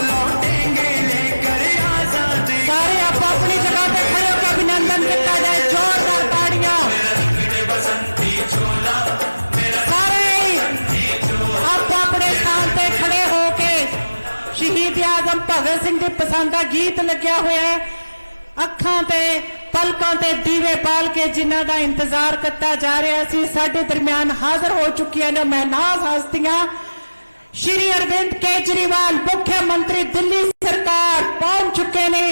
लौटेंगे लेकर आजादी। सारे आप अपनी जगह पे खड़े होकर अभिनंदन किया जाए, जोरदार ताड़ियां। सारे आप अपने स्थान पे खड़े होके शहीद आजम भगत सिंह की पसंद का गीत लग्या हुआ है, अखां ते पलकों ते दीवे बाल के जिन्हां दा इंतजार किया जा रहा सी। साडे दरम्यान हाजिर हो चुकी ने महनाज हस्तियां। श्री अरविंद केजरीवाल मुख्यमंत्री दिल्ली सरकार पहुंच चुके ने,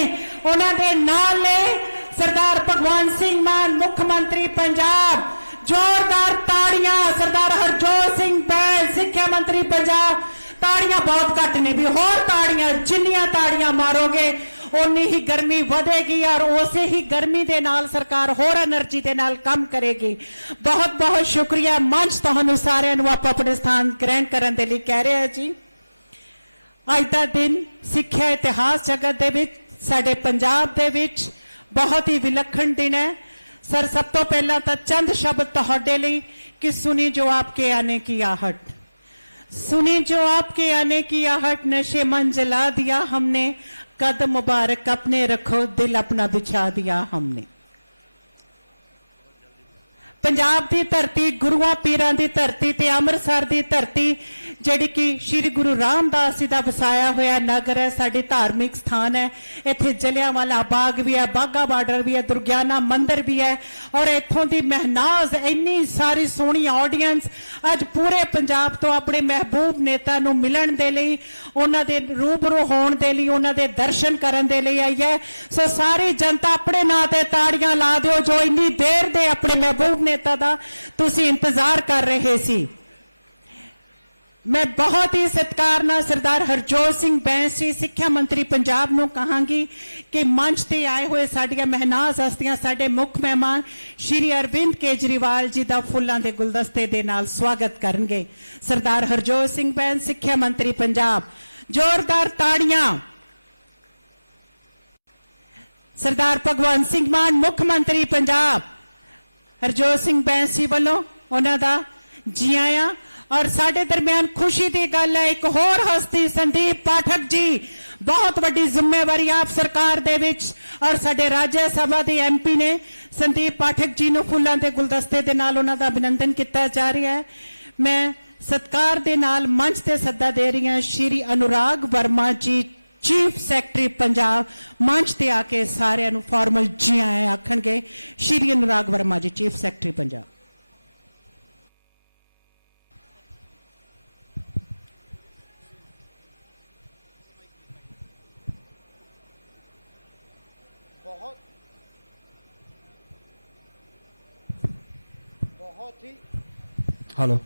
उन्होंने नाल ने सरदार भगवंत सिंह मान मुख्यमंत्री पंजाब। जोरदार ताड़ियां। सरदार हरजोत सिंह बैल सिक्ख्या मंत्री पंजाब। ताड़ियां बहुत घट ने, भी होर ताड़ियां, जिन्नियां ताड़ियां मारोगे उन्नी ही गर्मी बढ़ेगी और उसे ही गर्मी दे नाल सरकार होर एनर्जी दे नाल काम करेगी। बहुत बहुत शुक्रिया। मंच तुहानू सारिआं नू आप अपने स्थान ग्रहण करने के लिए कह रहे हैं जी। अज का दिन सिक्ख्या इतिहास जगत दे विच साडे पंजाब दे विच बहुत ही विलक्षण दिन है। सर सब तो पहला तो चंद शब्द तुहाडे लई कि सुनी जो आपके आने की आहट, सुनी जो आपके आने की आहट, नशे मन जला दिया हमने, कदम मुबारक अपने रखो, दिल अपना बिछा दिया हमने। पंजाब की धरती, गुरुआं पीरां की धरती ते अमृतसर की धरती जिहड़ी कि श्री गुरु रामदास जी का वसाया होया नगर है, साडी धार्मिक स्थान है। इत्थे जलियांवाला बाग भी है, बाघा बार्डर भी है, दुर्गियाना मंदिर भी है और इत्थों की महनाज इन्नी सारी सोहनी ऑडियंस अज पूरे पंजाब तो अपने महबूब नेता नूं मिलण दे लई, उन्हां दे रूबरू होण दे लई, उन्हां दे दर्शन करन दे लई आई है। सो सारी जनता अपने नां ते ताड़ियां ला दिओ जो इन्नी देर दे अपने महबूब नेता दा तुसीं इंतजार कर रहे सी। मैं बहुत ही सत्कार नाल सरदार हरजोत सिंह बैंस जी सिक्ख्या मंत्री पंजाब नूं कहांगी कि मंच ते आए हुए साडियां महनाज हस्तियां साडे मुख मेहमान श्री अरविंद केजरीवाल जी दा फुल्लां दे गुलदस्ते दे नाल स्वागत करनगे। सरदार हरजोत सिंह बैंस सिक्ख्या मंत्री पंजाब, जोरदार ताड़ियां। सरदार भगवंत सिंह मान मुख्यमंत्री पंजाब, हरजोत सिंह बैंस जी वालों उन्हां दा जी आया। और साडे दरम्यान खुशी की गल है, एक होर हस्ती संदीप पाठक जी, बहुत बड़ी जिम्मेवारी आप सरकार दे विच और साडे राज्य सभा के MP ने संदीप पाठक जी नूं फुल्लां दे गुलदस्ते दे नाल उन्हां दा अभिनंदन किया जा रहा है। मैं सत्कार दे नाल मंच ते सद्दा दे रही हूं श्री अनुराग वर्मा जी चीफ सैकटरी पंजाब, मंच ते आके सारिआं नूं फॉर्मल जी आए आखणगे। श्री अनुराग वर्मा जी चीफ सैकटरी पंजाब। हेलो,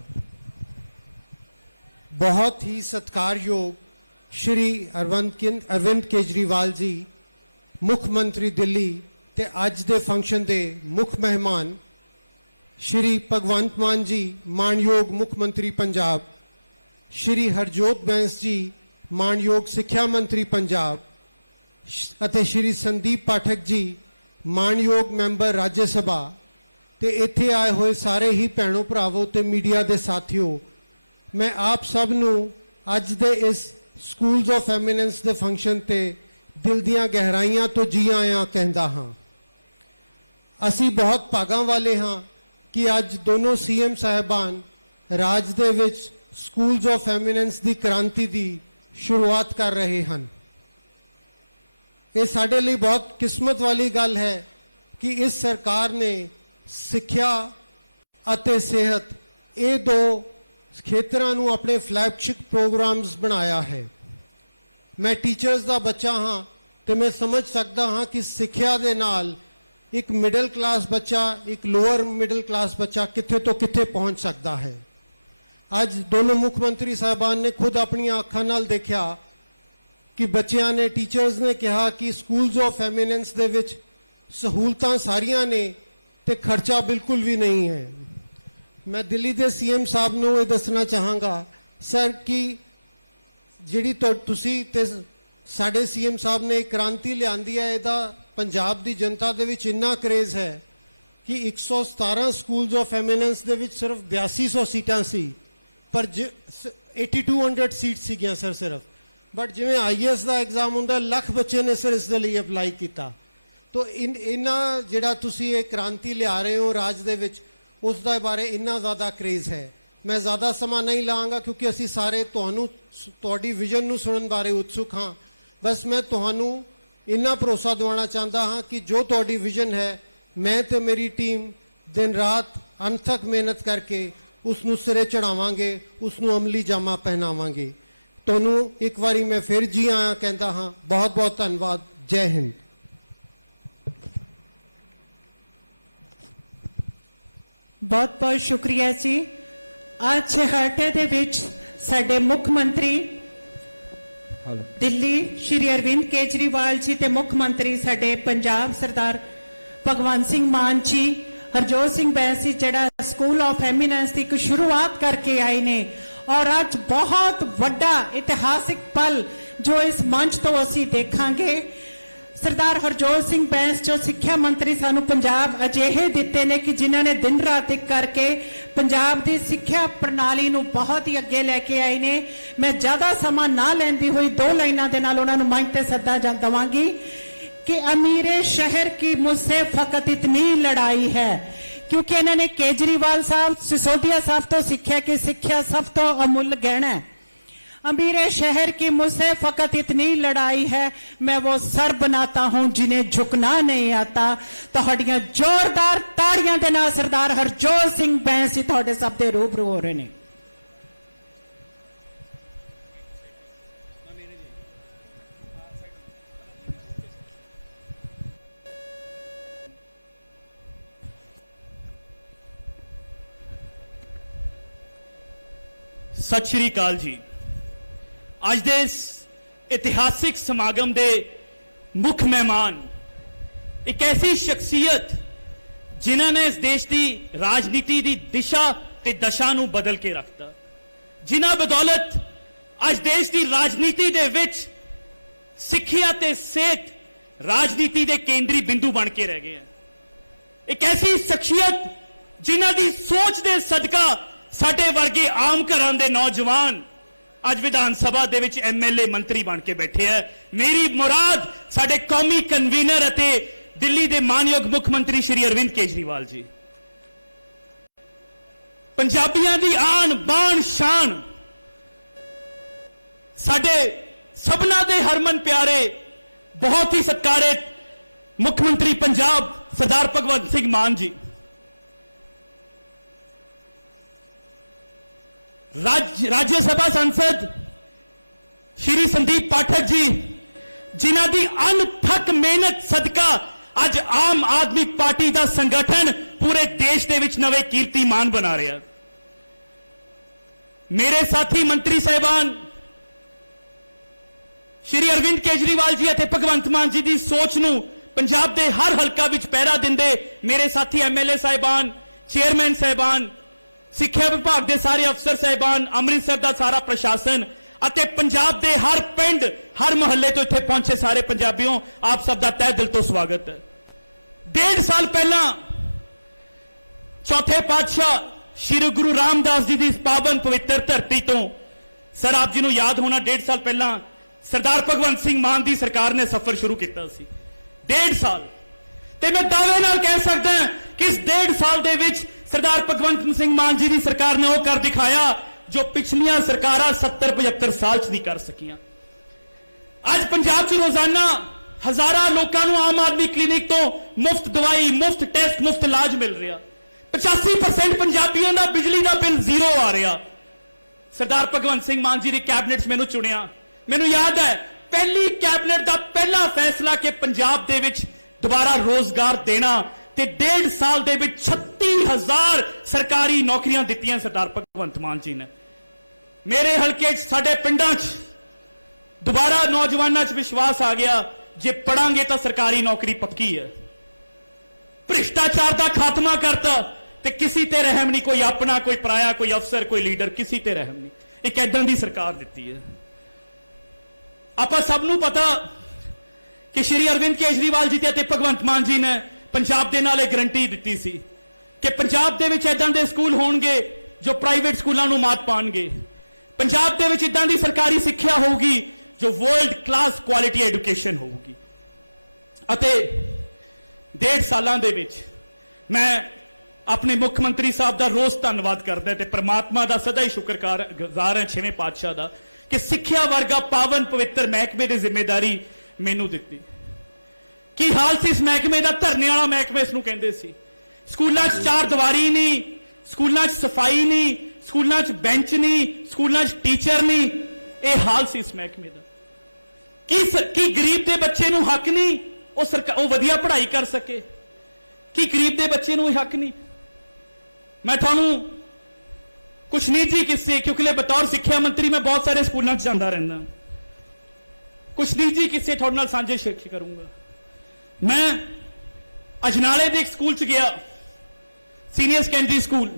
बहुत ही सत्कारयोग श्री अरविंद केजरीवाल जी मुख्यमंत्री दिल्ली ते अज दे फंक्शन दे मुख मेहमान श्री भगवंत मान जी मानयोग मुख्यमंत्री पंजाब, श्री हरजोत बैंस जी मानयोग सिक्ख्या मंत्री पंजाब अते श्री संदीप पाठक जी मानयोग मैंबर राज्य सभा ते इत्थे आए हुए सारे ही भैनों भरावों ते मीडिया के साथियों, मैं आप सब नूं अज दे इस schools of eminence they function ते दिल दियां गहराइयां तो जी आया कहंदा हां। असी बहुत भागां वाले हां कि अज दोनों CM साहिबान राज दे विच स्कूल्स ऑफ एमिनेंस दी क्रांति दी शुरुआत कर रहे हैं। ये साडे लई बहुत किस्मत वाली गल है कि इस सरकार ने सिक्ख्या अते सेहत ये दो खेतरां नूं अपने फ्लैगशिप प्रोग्राम्स बनाया है। मैं टीचर्स का बच्चा हाँ तो मैं समझ सकता हाँ कि सिक्ख्या दे नाल एक मिडल क्लास बच्चा, एक लोअर मिडल क्लास बच्चा कित्थे तो कित्थे पहुँच सकता है। आज दोनों मुख्यमंत्री साहबान ने खुद अपनी अखां नाल देखा कि बच्चों ने, टीचर्स ने कहा कि स्कूल्स ऑफ एमिनेंस दे विच सहूलतां सारियां ने ते खर्चा बिल्कुल भी नहीं है। मैं दिल्ली के CM साहब नूं ये दसना चाहांगा सर कि जिहड़ी तुसी ते साडे CM साहब ने क्रांति लियांदी है, इहदा पंजाब दी जनता दे विच इन्ना क्रेज़ है कि 117 स्कूल्स ऑफ एमिनेंस दे विच सिर्फ 8200 सीटां सी, पर 8200 सीट सीगियां सर सिर्फ, बट जिवें IAS का एग्जाम हुंदा ਲੱਖ ਬੱਚੇ ने सिर इस दे लई अप्लाई किया तो इन्ना जिहड़ा तुसीं ये क्रांति लिया रहे हो राज दे विच उस दे बारे इन्ना ज़्यादा क्रेज़ है। मैं ज़्यादा समा नहीं लाँगा क्योंकि असी सारे तुहाडी विजन नूं सुनन बारे उत्सुक हाँ। बस मैं तुहानूं इन्ना भरोसा दिवाना चाहता हाँ कि जो तुहाडी विजन है मैं तो मेरी टीम दिन रात अनथक मेहनत करके उसनूं सिरे चढ़ावांगे, उसनूं अमली जामा पहनावांगे। तुहानूं एक बारी मैं फिर जी आया कहता हाँ। बहुत बहुत धन्यवाद। जय हिंद। बहुत बहुत शुक्रिया जी। आज छेहरटे दे विच साडे मुख मंत्री दिल्ली श्री अरविंद केजरीवाल जी ते मुख मंत्री साडे पंजाब सरदार भगवंत सिंह मान जी हरजोत सिंह बैंस जी जड़ा स्कूल ऑफ एमिनेंस की एक शुरुआत करके आए ने और आज बहुत वड्डा इतिहासिक पल जो इस मंच तो असी देखांगे। सरदार हरजोत सिंह बैंस जो सिक्ख्या मंत्री सानू पंजाब अजिहे दिते ने कि जिन्हों ने दिन रात एक करके पंजाब की सिक्ख्या प्रणाली नू बहुत ही अगे लैके आए ने। मैं ज्यादा समा ना लैंदी हुई दो लाइनां दे नाल उन्हां नू मंच ते सद्दा दवांगी कि अमीरे शहर की मुझसे फकत इतनी लड़ाई है, क्योंकि इन्होंने केजरीवाल साहब सिसोदिया साहब तो सीखा कि सिक्ख्या सब तो अमुल गहना है। अमीरे शहर की मुझसे फकत इतनी लड़ाई है, मैं वो सर बनाता हूं जिन्हें झुकना नहीं आता। तुहाड़ियां जोरदार ताड़ियां दे नाल सरदार हरजोत सिंह बैंस जी तुहाडे सब दे रूबरू हो रहे हैं। सत श्री अकाल जी। अज दे इस इतिहासिक समागम दे मुख मेहमान एक ऐसी शख्सियत जिन्होंने इस देश की राजनीति की दिशा ते दशा नूं बदल के रखता, जिन्हां बदौलत अज देश की राजनीति दे विच सिक्ख्या ते सेहत राजनीति के केंद्री बिंदु बन के रह गए हैं। एक ऐसी शख्सियत जिन्हां दी सोच दे सदका साडे वर्गे आम घरां दे नौजवान अज विधान सभा दे विच MLA मंत्री बन के बैठे हैं। मेरी मुराद साडे कौमी कन्वीनर अते दिल्ली दे मानयोग मुख्यमंत्री श्री अरविंद केजरीवाल जी। पंजाबियों की आन बान शान साडे सबना दे हरमन प्यारे बहुत ही सत्कारित मुख्यमंत्री पंजाब सरदार भगवंत सिंह मान जी। राज्यसभा सांसद श्री संदीप पाठक जी, जिन्हां दी अनथक मेहनत सदका अज आम आदमी पार्टी का संगठन पूरे देश दे विच नवे कीर्तिमान बना रहा। मेरे साथी मंत्री साहिबान श्री अरविंद केजरीवाल जी अते भगवंत मान जी की सोच नूं पंजाब के हर हलका विच पहरा दिंदे मेरे साथी MLA साहिबान, चेयरमैन साहिबान, सिक्ख्या विभाग के सारे अफसर साहिबान, अमृतसर का सारा प्रशासन अते पंजाब के हर पिंड हर मोहल्ले तो इत्थे पहुंचे सारे पंजाबियों, आप सब का तह दिल तो स्वागत है। 1.5 साल पहला चौथे पातशाह श्री गुरु रामदास जी की पावन पवित्र धरती तो सर आप जी को याद होना 1.5 साल पहला सरदार भगवंत सिंह मान की सरकार ने सफर शुरू किया सी। 1.5 साल ते मैं दावे नाल कह सकता कि इस 1.5 साल दे विच सरदार भगवंत सिंह मान जी की सरकार ने वह कर दिखाया जो पिछलियां सरकारां 70-75 साल च नहीं कर सकियां। अज पंजाब च रोजाना हजारां लोगों को आम आदमी क्लिनिक तो मुफ्त दवाई, मुफ्त टेस्ट, मुफ्त इलाज मिल रहा। 85% पंजाबियों का बिजली का बिल 0 आ रहा। सरदार भगवंत सिंह मान जी की कैबिनेट मैनू चुनिया, मैनू याद है पहली कैबिनेट का पहला फैसला कि पंजाब दे विच दोबारा रोजगार देना ते 1.5 साल दे विच 36,000 सरकारी नौकरियां दित्तियां सरदार भगवंत मान जी ने। मेरे हल्के साडे पिंडां च दोबारा नौजवानों च विश्वास आ गया जे पढ़ांगे तो सरकारी नौकरी पक्की है। भ्रिष्टाचार का खात्मा करता ते किसी ते रहम नहीं, कोई अपना कोई पराया, कोई अफसर कोई लीडर, किसी ते रहम नहीं। एक ऐदां दी सरकार दित्ती है। आपां सब नूं पता कि श्री अरविंद केजरीवाल जी ते भगवंत मान जी ने पंजाब दे नाल गारंटी दी सी कि पंजाब दे विच इदां दे स्कूल होणगे जो प्राइवेट स्कूलों नूं मात पाणगे। पंजाब दे विच इदां दी सरकारी सिक्ख्या होगी ਜੋ ਵਰਲਡ ਕਲਾਸ ਕੁਆਲਿਟੀ ਐਜੂਕੇਸ਼ਨ ਹੋਊਗੀ। ਅਤੇ 1.5 ਸਾਲਾਂ ਦੇ ਵਿੱਚ ਮੈਂ ਆਪਣੇ ਮੁੱਖ ਮੰਤਰੀ ਸਾਹਿਬ ਦਾ ਰੋਜ਼ ਧੰਨਵਾਦ ਕਰਦਾ ਤੇ ਪ੍ਰਮਾਤਮਾ ਦਾ ਸਦਾ ਹੀ ਸ਼ੁਕਰਗੁਜ਼ਾਰ ਹਾਂ 6ਵੇਂ ਪਾਤਸ਼ਾਹ ਦਾ ਕਿ ਸਿੱਖਿਆ ਵਰਗਾ ਪਾਵਨ ਪਵਿੱਤਰ ਮਹਿਕਮੇ ਦੀ ਜ਼ਿੰਮੇਵਾਰੀ ਮੈਨੂੰ ਦਿੱਤੀ। ਕੀ ਹਾਲ ਸੀ ਇਸ ਮਹਿਕਮੇ ਦਾ? ਧਰਨੇ ਵਾਲਾ ਮਹਿਕਮਾ ਇਸ ਨੂੰ ਕਹਿੰਦੇ ਸੀ। ਸਕੂਲਾਂ 'ਚ ਚਾਰ ਦੀਵਾਰੀ ਨਹੀਂ, ਸਕੂਲਾਂ 'ਚ ਸਫਾਈ ਨਹੀਂ, ਸਕੂਲਾਂ 'ਚ ਬੈਂਚ ਨਹੀਂ, ਸਕੂਲਾਂ 'ਚ ਟੀਚਰ ਨਹੀਂ। ਇਹ ਹਾਲ ਸੀ ਇਸ ਮਹਿਕਮੇ ਦਾ। ਕੀ ਗਰੀਬ ਦੇ ਬੱਚੇ ਨੂੰ ਹੱਕ ਨਹੀਂ ਉਹ ਵਧੀਆ ਪੜ੍ਹਾਈ ਕਰ ਸਕੇ? ਕੀ ਗਰੀਬ ਦੇ ਬੱਚੇ ਨੂੰ ਇਹ ਹੱਕ ਨਹੀਂ? ਮੈਂ ਤੁਹਾਨੂੰ ਕੁਛ ਨਿੱਜੀ किस्से, क्योंकि बतौर सिक्ख्या मंत्री मैं बहुत सारे स्कूलों में जाता रहना, कुछ निजी किस्से थोड़े नाल साझे शेयर करूंगा। मैं अजनाले के एक स्कूल च गया, सीनियर सैकेंडरी स्कूल।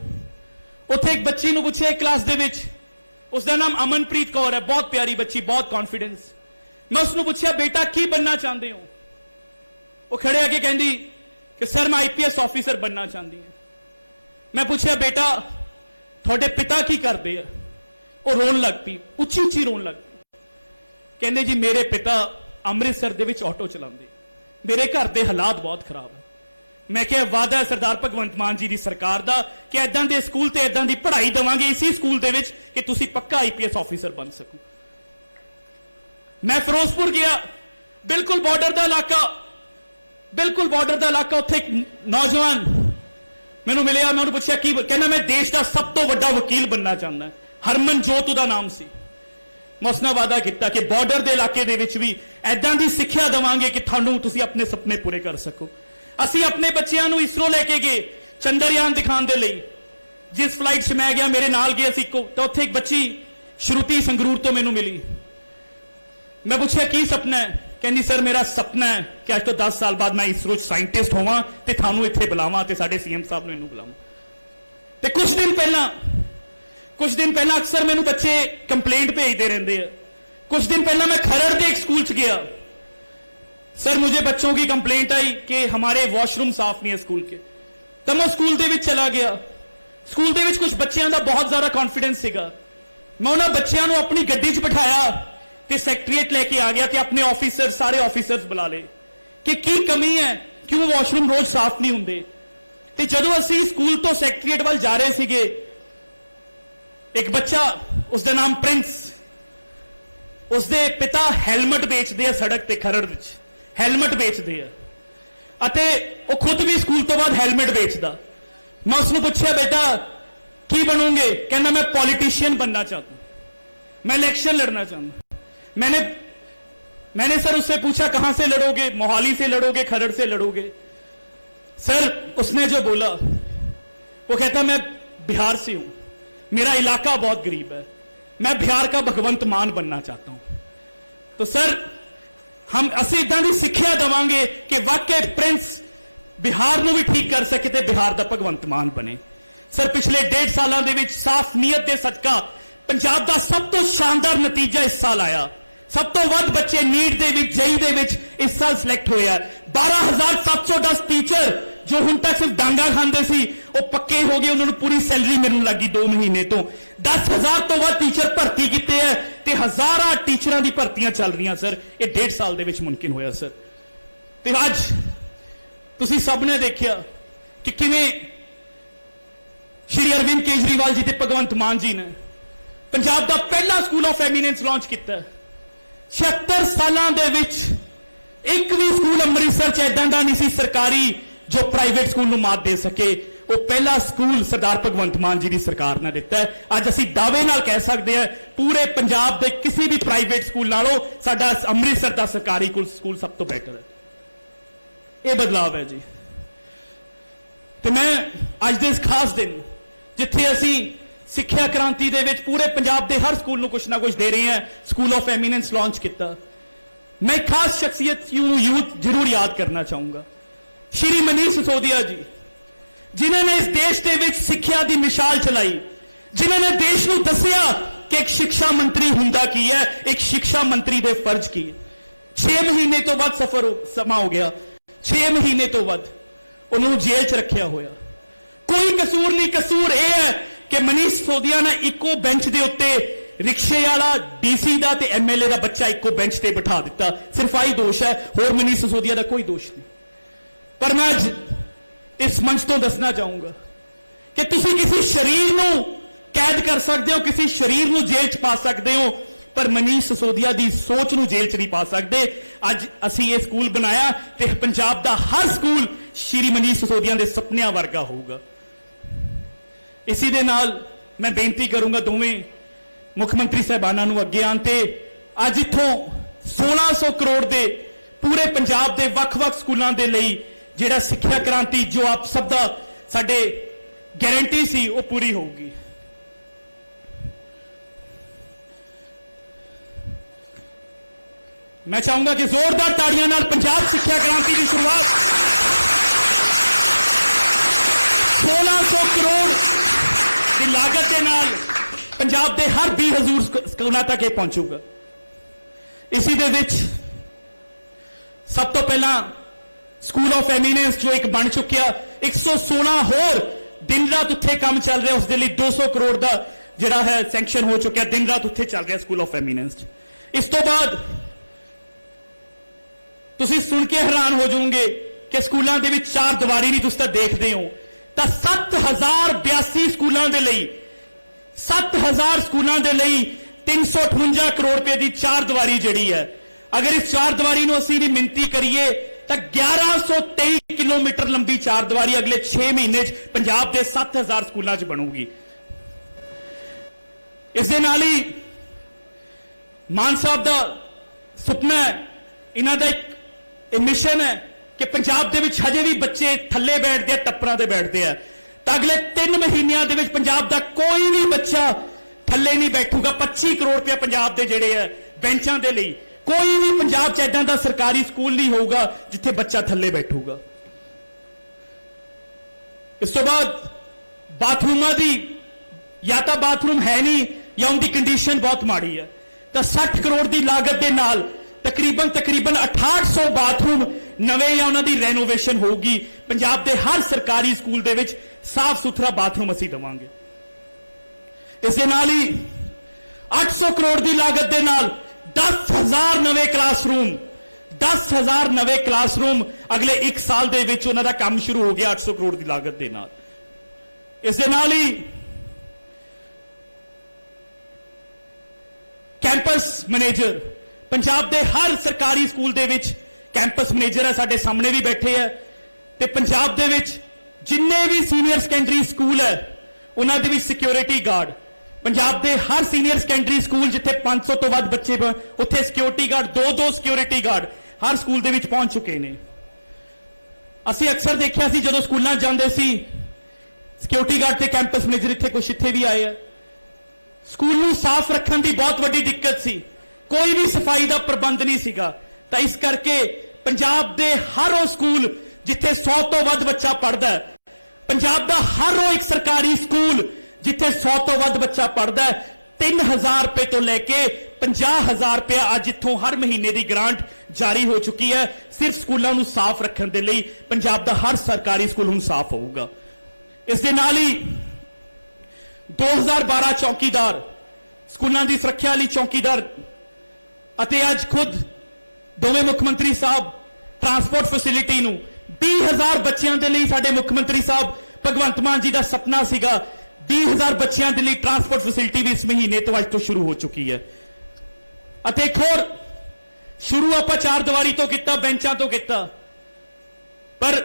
उत्थे एक बच्ची नूं पुछिया क्लास दे विच, उसका नाम अमनप्रीत कौर है, बहुत प्यारी बच्ची, बहुत कॉन्फिडेंस। मैं उसनूं पुछिया बेटा की बनना चाहते हो? वो खड़े आके कहती कि सर मैं IPS ऑफिसर बनना चाहती हूं। मैं पूछा बेटा थोड़े पिता की करते हैं? वो रोन लग पई, उच्ची उच्ची रोन लग पई। कहते जी मेरे पिता अमृतसर दे विच ऑटो चलाते, मेरे घर के हालात बहुत खराब है। मैं क्या वादा है सरदार भगवंत मान जी की सरकार का कि इदां दे स्कूल ते इदां दी पढ़ाई देवांगे इसी स्कूल दे विच कि तुसीं पक्का IPS ऑफिसर बन सको। मैं फिरोजपुर गया, बिल्कुल बॉर्डर का इलाका, बिल्कुल बॉर्डर का इलाका। उत्थे एक नौजवान मैनू मिलिया, मैं उन्होंने पूछा की कहना मैं देश का सब तो बड़ा वकील बनना चाहता। हरमनजोत उहदा नाम सी। मैं उसने वादा किया कि बॉर्डर के इलाके दे विच भी इदां दी सिक्ख्या देवांगे कि तुहानूं तुसीं अपने सपने पूरे कर सको। असीं अपने बच्चिआं नूं इसरो लैके गए चंद्रयान दिखाउण दे लई। जिस फ्लाइट 'च मैं गया मेरे नाल गए सी, तो उत्थे एक बच्ची श्रुति संगरूर तो मैनू मिली। मैं पूछा की सपना है? कहती सर मेरा सपना है कि अज तो 10 साल बाद मैं इसरो साइंटिस्ट होवां ते थानू इत्थे बुलावां ते साडे CM साहब नूं इनू बुलावां। ते कुछ दिन पहला अक्सर मैनू बच्चे कंप्लेंट भेजते रहते हैं। कुछ दिन पहला मैं खरड़ के एक स्कूल च गया, सर मुझे बच्चों की कंप्लेंट आई कि हमारे वॉशरूम साफ नहीं है स्कूल के। तो मैं स्कूल के विच चला गया। स्कूल के विच कुछ बच्चों का बहुत ज्यादा कॉन्फिडेंस सीगा। मैं उन्होंने बच्चों को अपनी गड्डी च बिठाया ते सैकटरीएट लेके आ गया ते अपने ऑफिसर सारे ऑफिसर्स बुला ले कि की कमी है, क्यों वॉशरूम रोज साफ नहीं होंगे। ते जदों असीं स्कूल तो सैकटरीएट वाल जा रहे सीगे, एक बच्चा उसका नाम प्रिंस, उसके पिता हैलमेट बेचते हैं सड़क ते खरड़ विच, हैलमेट बेचते हैं अते वो खुद भी स्कूल तो बाद हैलमेट बेचता। मैं उसनूं पूछा बेटा की बनोगे? कहना मैं पॉलिटिशियन बनना चाहता हूं, मैं इलेक्शन लड़ना चाहता। मैंने सर उससे पूछा कहां से लड़ोगे? मोहाली से लड़ोगे, खरड़ से लड़ोगे? सर उसने जो बोला वो कहता मैं बिहार से हूं, मेरा इलाका बहुत गरीब है, मैं बिहार का भगवंत मान बनना चाहता हूं। तो सर हम असीं इदां दी सिक्ख्या देवांगे कि वाकई प्रिंस बिहार नूं भी ठीक कर सके ते बिहार दा भगवंत मान बने। सर पिछले 1.5 सालां दे विच साफ नीयत दे सदका पंजाब दा सब तो शानदार नतीजा इस साल आया। सब तो वध बच्चे नीट दे विच, जेई दे विच इस साल सिलेक्ट होए आ। 12,710 टीचर जो हुण तक सिर्फ डांगा खांदे सी वो पक्के हो गए, उन्होंने पूरी सैलरी मिलने लगी 2 महीने तो। 10,000 तो वध टीचर भर्ती किते हैं ते हज़ारां टीचरां दी भर्तियां चल रही सर। ये 1.5 साल दे विच मुमकिन होया सर। ते अज तुसीं सब ने देखिया कि किवें श्री अरविंद केजरीवाल जी ते भगवंत मान जी ने पंजाब का पहला स्कूल ऑफ एमिनेंस लॉन्च किया। 76 सालों दे विच एक भी स्कूल अमृतसर च इदां दा नहीं सी सरकारी जो प्राइवेट स्कूल नूं मात दे सके। वो पहला स्कूल सरदार भगवंत मान जी की सरकार ने दिता है। अज असीं दावे नाल कह सकते हैं पूरे पंजाब के किसी भी प्राइवेट स्कूल नालों साडा अमृतसर का सरकारी स्कूल सब तो बेहतर है। ये बदलाव है जी। तो मैं अज दे इस खास दिन जिथे असीं सिक्ख्या क्रांति दे विच पूरे पंजाब के हर स्कूल नूं कुछ ना कुछ दे रहे हैं, स्कूल ऑफ एमिनेंस लॉन्च किया। मैं एक खास शख्सियत यूथ जरूर याद करना चाहूंगा, श्री मनीष सिसोदिया जी, जिन्होंने इस देश के विच सिक्ख्या की मिसाल चलाई, जिन्होंने देश को दसिया कि एक शिक्षा मंत्री हुंदा की है, एक शिक्षा मंत्री के फर्ज की। 6 महीने तो वध सफर समा हो गया, 6 महीने तो वध उन्होंने जेल च रखिया होया। कोई कसूर नहीं, कसूर यह है कि मनीष सिसोदिया ने इको बेंच के उत्ते ਰਿਕਸ਼ੇ ਵਾਲਾ ਡੀਸੀ ਦਾ ਤੇ ਐਮਐਲਏ ਦਾ ਬੱਚਾ ਇੱਕੋ ਬੈਂਚ ਤੇ ਬਿਠਾ ਦਿੱਤਾ। ਸਿਰਫ ਆਹੀ ਦੋਸ਼ ਹੈ, ਹੋਰ ਮਨੀਸ਼ ਸਿਸੋਦੀਆ ਦਾ ਕੋਈ ਦੋਸ਼ ਨਹੀਂ। ਪਰ ਮੈਂ ਅੱਜ ਇਸ ਮੰਚ ਤੋਂ ਦੱਸਣਾ ਚਾਹੂੰਗਾ ਕਿ ਤੁਸੀਂ ਕਿਸੇ ਸ਼ਰੀਰ ਨੂੰ ਕੈਦ ਕਰ ਸਕਦੇ ਹੋ, ਕਿਸੇ ਸ਼ਰੀਰ ਨੂੰ ਜੇਲ੍ਹ 'ਚ ਪਾ ਸਕਦੇ ਹੋ, ਪਰ ਮਨੀਸ਼ ਸਿਸੋਦੀਆ ਦੀ ਸੋਚ ਨੂੰ ਜੇਲ੍ਹ 'ਚ ਨਹੀਂ ਪਾ ਸਕਦੇ। ਅੱਜ ਅਸੀਂ ਇਹ ਸਕੂਲ ਬਣਾਇਆ ਤੇ ਪੰਜਾਬ ਦਾ ਹਰ ਸਕੂਲ ਸ਼੍ਰੀ ਮਨੀਸ਼ ਸਿਸੋਦੀਆ ਦੇ ਸੁਪਨਿਆਂ ਵਰਗਾ ਹੋਊਗਾ। ਇਸੇ ਦੇ ਨਾਲ ਮੈਂ ਬੇਨਤੀ ਕਰੂੰਗਾ ਦੋਵੇਂ ਮੁੱਖ ਮੰਤਰੀ ਸਾਹਿਬਾਨਾਂ ਨੂੰ ਅੱਗੇ ਆਉਣ ਤੇ ਅੱਜ ਇੱਥੋਂ 1600 ਕਰੋੜ ਦੇ ਪੂਰੇ ਪੰਜਾਬ ਦੇ ਵੱਖ-ਵੱਖ ਸਕੂਲਾਂ ਦੇ ਲਈ ਜਿਹੜਾ ਸਿੱਖਿਆ ਕ੍ਰਾਂਤੀ ਜੋ ਆਪ ਸਭ ਦਾ ਸਾਡੇ ਗਾਰੰਟੀ ਸੀ ਉਹ ਪੂਰੀ ਹੋਊਗੀ। मैं चाहूंगा कि जोरदार ताड़ियां नाल पंजाब सिक्ख्या क्रांति की शुरुआत 1600 करोड़ की लागत के नाल पंजाब के हर 20,000 स्कूलों तक ये पहुंचूगा। इसी दे विच सब तो पहला स्कूल ऑफ एमिनेंस जो एक बन चुकिया, 116 होर दिन रात उत्थे काम चल रहा, उसके लिए 200 करोड़ का जिहड़ा है सैंक्शन हो चुका, दिन रात उत्थे चल रहा स्कूल ऑफ एमिनेंस। इस तो बाद ਤੁਸੀਂ ਸੁਣ ਕੇ ਹੈਰਾਨ ਹੋ ਜਾਓਗੇ ਕਿ ਸਕੂਲਾਂ ਦੇ ਵਿੱਚ ਚਾਰ ਦੀਵਾਰੀ ਨਹੀਂ, ਤੁਸੀਂ ਤਾਂ ਦੇਖਦੇ ਹੋ ਤਾਂ 7082 ਸਕੂਲਾਂ ਦੇ ਲਈ 7000 ਸਕੂਲਾਂ ਦੇ ਲਈ 358 ਕਰੋੜ ਰੁਪਏ ਦੀ ਚਾਰ ਦੀਵਾਰੀ ਜਿਹੜੀ ਹੈ, ਅਗਰ ਇਸ ਚਾਰ ਦੀਵਾਰੀ ਨੂੰ ਅਸੀਂ ਦੀ ਮਿੰਤੀ ਕਰੀਏ ਤਾਂ 1123 ਕਿਲੋਮੀਟਰ ਲੰਬੀ ਚਾਰ ਦੀਵਾਰੀ ਅਗਲੇ 6 ਮਹੀਨੇ 'ਚ ਪੰਜਾਬ ਦੇ 7000 ਸਕੂਲਾਂ 'ਚ ਬਣੂਗੀ। ਇਸ ਦੇ ਨਾਲ ਹੀ ਮਾਨ ਸਾਹਿਬ ਦਾ ਸੁਪਨਾ ਹੈ, ਇਹਨਾਂ ਦਾ ਇੱਕ मिशन है कि पंजाब दे विच हजे भी बच्चे थल्ले बैठते हैं, टप्परां ते बैठते हैं, तो अगले 3 महीनों दे विच पंजाब दा कोई भी बच्चा थल्ले नहीं बैठूगा। 25 करोड़ रुपया पंजाब दे जिहड़े है बेंचां दे लई, कोई भी पंजाब च इदां दा सरकारी स्कूल नहीं होगा जिथे बच्चा थल्ले बैठूगा। इस तो बाद बाथरूमां दी या तो बाथरूम है नहीं या उनकी कंडीशन बहुत माड़ी है, तो 60 करोड़ की लागत के नाल तकरीबन 6800 बाथरूम नवे या उन्हां दी रेनोवेशन होगी। पंजाब के हर सरकारी स्कूल दे विच साफ सुथरा बाथरूम असीं देवांगे। इस दे नाल ही 800 करोड़ की लागत के नाल 10,000 नवे क्लासरूम, 10,000 नवे क्लासरूम अगले 1 साल दे विच उन्हां दा काम शुरू हो गया 800 करोड़ की लागत के नाल। इस दे नाल ही कैंपस मैनेजर, पंजाब के हर सरकारी स्कूल दे विच कैंपस मैनेजर है, साडे सामने भी बैठे है, ते पंजाब दे विच जिन्ने भी सीनियर सैकेंडरी स्कूल है उन्हां दे विच सिक्योरिटी गार्ड, पंजाब के हर सीनियर सैकेंडरी स्कूल जिथे 500 तो वध बच्चे उत्थे सिक्योरिटी गार्ड, 2-2 सिक्योरिटी गार्ड हर स्कूल दे विच पहुंच चुके हैं। असीं अक्सर देखिया सी जदों स्कूलां जांदे सी सिक्योरिटी गार्ड ते कैंपस मैनेजर इत्थे कुछ इत्थे भी आए है। स्कूल नूं साफ रखण दी बहुत वड्डी दिक्कत सी, कोई भी सफाई का प्रबंध नहीं सीगा, तो इस करके पंजाब के हर वो स्कूल जिथे 100 तो वध बच्चा पढ़ता है, पंजाब का हर वो एक सरकारी स्कूल जिथे 100 तो वध बच्चा पढ़ता है, 3000 रुपए तो लैके 50,000 रुपया अज इत्थों हर महीने की ग्रांट जारी हो चुकी है सिर्फ स्कूलों को साफ रखने के लिए। पंजाब का हर सरकारी स्कूल हुण साफ होगा। इस दे नाल ही 2012 चौकीदार स्कूलों की सुरक्षा लिए चौकीदार ਅਤੇ ਅੱਜ खुद दोवें मुख मंत्री साहब ट्रांसपोर्ट फैसिलिटी नूं 20,000 बच्चों के लिए साडे मुख मंत्री साहब भगवंत मान जी का सपना सीगा 20,000 बच्चों के लिए ट्रांसपोर्ट फैसिलिटी भी इस महीने तो अज तो शुरू हो चुकी है। ਅਤੇ एक होर शुरू आपां चार दीवारी तो किया, बेंचां तो किया, पर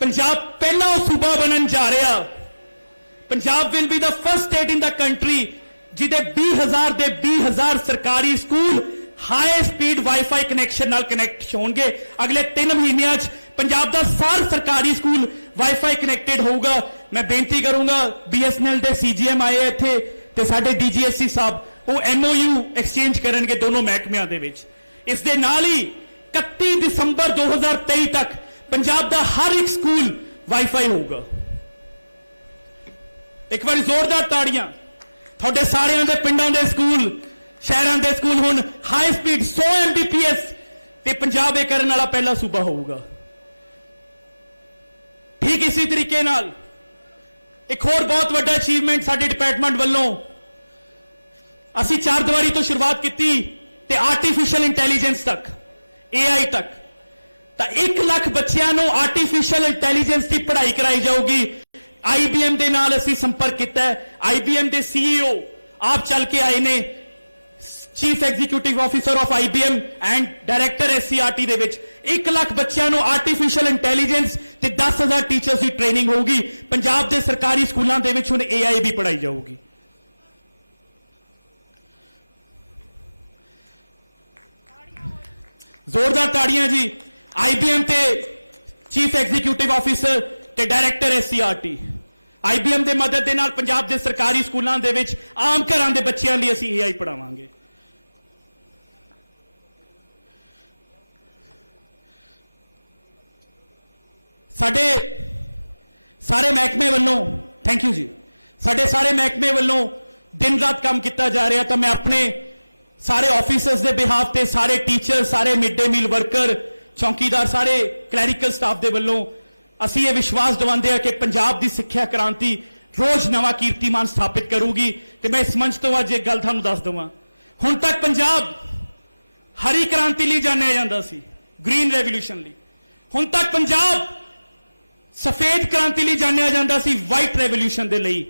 पंजाब पहला वो सूबा बनन जा रहा। Punjab will be the first state in the country जिदे 20,000 दे 20,000 सरकारी school high speed wifi connection नाल कनैक्ट होणगे। अगले 3 महीनों पंजाब का सारा सरकारी स्कूल वाईफाई कनैक्टेड होगा। मैं बेनती करूंगा BSNL के CGM आए इत्थे ते साडे DGSC साहब वो MOU एक्सचेंज करनगे दोनों महकमियां दे विच। इस दे नाल ही 31 दिसंबर 2023 तक पंजाब का हर एक स्कूल वाईफाई होगा। एक बार जोरदार ताड़ियां थोड़े सारियां दे पिंडां दे स्कूल शहरां दे स्कूल हुण हाई स्पीड 100 MBPS ते पंजाब ये करने वाला पहला सूबा होगा। ठीक इसी तरीके नाल एक होर बहुत बड़ा अचीवमेंट साडे डिपार्टमेंट वालों ਅਸੀਂ ਚਾਰ ਦੀਵਾਰੀ ਤੋਂ ਸ਼ੁਰੂਆਤ ਕੀਤੀ ਤੇ ਆਰਟੀਫੀਸ਼ੀਅਲ ਇੰਟੈਲੀਜੈਂਸ ਤੱਕ, AI ਤੱਕ, ਤਾਂ 1 ਲੱਖ ਬੱਚਿਆਂ ਨੂੰ ਆਰਟੀਫੀਸ਼ੀਅਲ ਇੰਟੈਲੀਜੈਂਸ ਦੀ ਪੜ੍ਹਾਈ ਕਰਾਈ ਜਾਊਗੀ। IBM ਦੇ ਨਾਲ ਅਸੀਂ ਸੰਪਰਕ ਕੀਤਾ ਹੈ। IBM ਦੇ CEO ਆਪ ਚੱਲ ਕੇ ਆਏ ਨੇ, chief executive officer of IBM and director SCRT ਦੇ ਵਿੱਚ 1 ਲੱਖ ਬੱਚਿਆਂ ਨੂੰ ਆਰਟੀਫੀਸ਼ੀਅਲ ਇੰਟੈਲੀਜੈਂਸ ਤੇ 10,000 ਟੀਚਰਸ ਦੀ ਟ੍ਰੇਨਿੰਗ ਹੋਊਗੀ। ਪੰਜਾਬ ਦੇ ਸਰਕਾਰੀ ਸਕੂਲਾਂ ਦੇ ਵਿੱਚ ਹੁਣ AI ਵੀ ਪੜ੍ਹਾਈ ਜਾਊਗੀ। ਜ਼ੋਰਦਾਰ ਤਾੜੀਆਂ ਜੀ IBM ਤੇ ਚੀਫ ਐਗਜ਼ੀਕਿਊਟਿਵ ਆਫੀਸਰ ਤੇ ਡਾਇਰੈਕਟਰ SCRT। IBM ਦੇ ਮਦਦ ਦੇ ਨਾਲ ਪੰਜਾਬ ਦੇ ਸਰਕਾਰੀ ਸਕੂਲਾਂ ਦੇ ਵਿੱਚ ਆਮ ਘਰਾਂ ਦੇ ਬੱਚਿਆਂ ਲਈ ਅਸੀਂ AI ਪੜ੍ਹਾਵਾਂਗੇ। ਸਾਡੇ ਸਾਰੇ ਮਹਿਕਮੇ ਵੱਲੋਂ ਥੈਂਕ ਯੂ ਜੀ, ਸਾਡੇ ਸਾਰੇ ਮਹਿਕਮੇ ਵੱਲੋਂ ਦਿਨ ਰਾਤ ਕੰਮ ਕੀਤਾ ਜਾ ਰਿਹਾ। ਤਾਂ ਮੈਂ ਆਪਣੇ ਸਾਰੇ ਆਫੀਸਰਸ ਦੇ ਬਿਹਾਫ ਤੇ, ਸਾਰੇ ਟੀਚਰ, ਸਾਰੇ ਮਿਡ ਡੇ ਮੀਲ ਵਰਕਰ, ਚੌਕੀਦਾਰ, ਸਾਰੇ ਕਲੈਰੀਕਲ ਸਟਾਫ ਦੇ ਵੱਲੋਂ ਅਸੀਂ ਇਹ ਵਿਸ਼ਵਾਸ ਦਿਵਾਉਂਦੇ ਹਾਂ ਕਿ ਪੰਜਾਬ ਦੀ ਸਿੱਖਿਆ ਕ੍ਰਾਂਤੀ ਰੋਜ਼ ਨਵਾਂ ਕੀਰਤੀਮਾਨ ਸਥਾਪਿਤ ਕਰੂਗੀ। ਤੇ ਮੈਂ ਇਸ ਮੰਚ ਤੋਂ ਅੱਜ ਇੱਕ ਗੱਲ ਤੁਹਾਨੂੰ ਦੱਸ ਦਵਾਂ, ਹੁਣ ਤੱਕ ਪੰਜਾਬ ਹਰੀ ਕ੍ਰਾਂਤੀ ਲਈ ਜਾਣਿਆ ਜਾਂਦਾ ਸੀ, ਗ੍ਰੀਨ ਰੈਵੋਲੂਸ਼ਨ ਲਈ। ਹੁਣ ਤੱਕ ਪੰਜਾਬ ਸਫੇਦ ਕ੍ਰਾਂਤੀ ਲਈ ਜਾਣਿਆ ਜਾਂਦਾ ਸੀ, ਵਾਈਟ ਰੈਵੋਲੂਸ਼ਨ ਦੇ ਲਈ।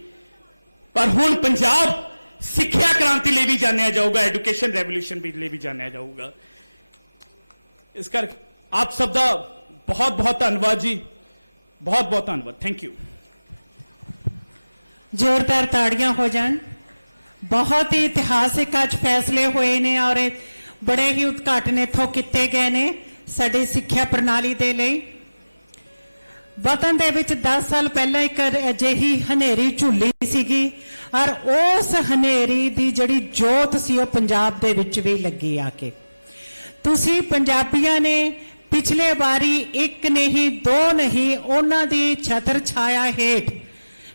ਪਰ ਹੁਣ ਪੰਜਾਬ ਸਿੱਖਿਆ ਕ੍ਰਾਂਤੀ ਲਈ ਵੀ ਜਾਣਿਆ ਜਾਊਗਾ, ਐਜੂਕੇਸ਼ਨ ਰੈਵੋਲੂਸ਼ਨ ਲਈ ਵੀ ਜਾਣਿਆ ਜਾਊਗਾ। ਇਸ ਕਰਕੇ ਆਪ ਸਭ ਦਾ ਬਹੁਤ ਬਹੁਤ ਧੰਨਵਾਦ ਜੀ, ਬਹੁਤ ਬਹੁਤ ਧੰਨਵਾਦ। Thank you. ਜ਼ੋਰਦਾਰ ਤਾੜੀਆਂ ਹੋ ਜਾਣ। ਬਹੁਤ ਹੀ ਇਤਿਹਾਸਿਕ ਅੱਜ ਫੈਸਲੇ ਹੋਏ ਨੇ ਔਰ ਬੜੇ ਹੀ ਉਦਘਾਟਨ ਇੱਥੋਂ ਕੀਤੇ ਗਏ ਨੇ ਸਾਡੀ ਸਿੱਖਿਆ ਪ੍ਰਣਾਲੀ ਦੇ ਲਈ। ਵਤਨ ਦੇ ਵਿੱਚ 10 ਸਾਲ ਪਹਿਲਾਂ ਇੱਕ ਅਜਿਹੀ ਹਨੇਰੀ ਝੁੱਲੀ ਸੀਗੀ ਔਰ ਉਸ ਹਨੇਰੀ ਦੀ ਜਿਹੜੀ ਜੋਤ ਸੀ ਉਹ ਪੰਜਾਬ ਦੇ ਵਿੱਚ ਵੀ ਲੱਗੀ ਆ ਕੇ। ਤੁਸੀਂ ਪੰਜਾਬੀਆਂ ਨੇ ਪਿਛਲੇ ਵਾਰੀ ਇੱਕ ਨਹੀਂ, ਦੋ ਨਹੀਂ, ਉਹਨਾਂ ਦੀ ਛਤਰ ਛਾਇਆ ਹੇਠ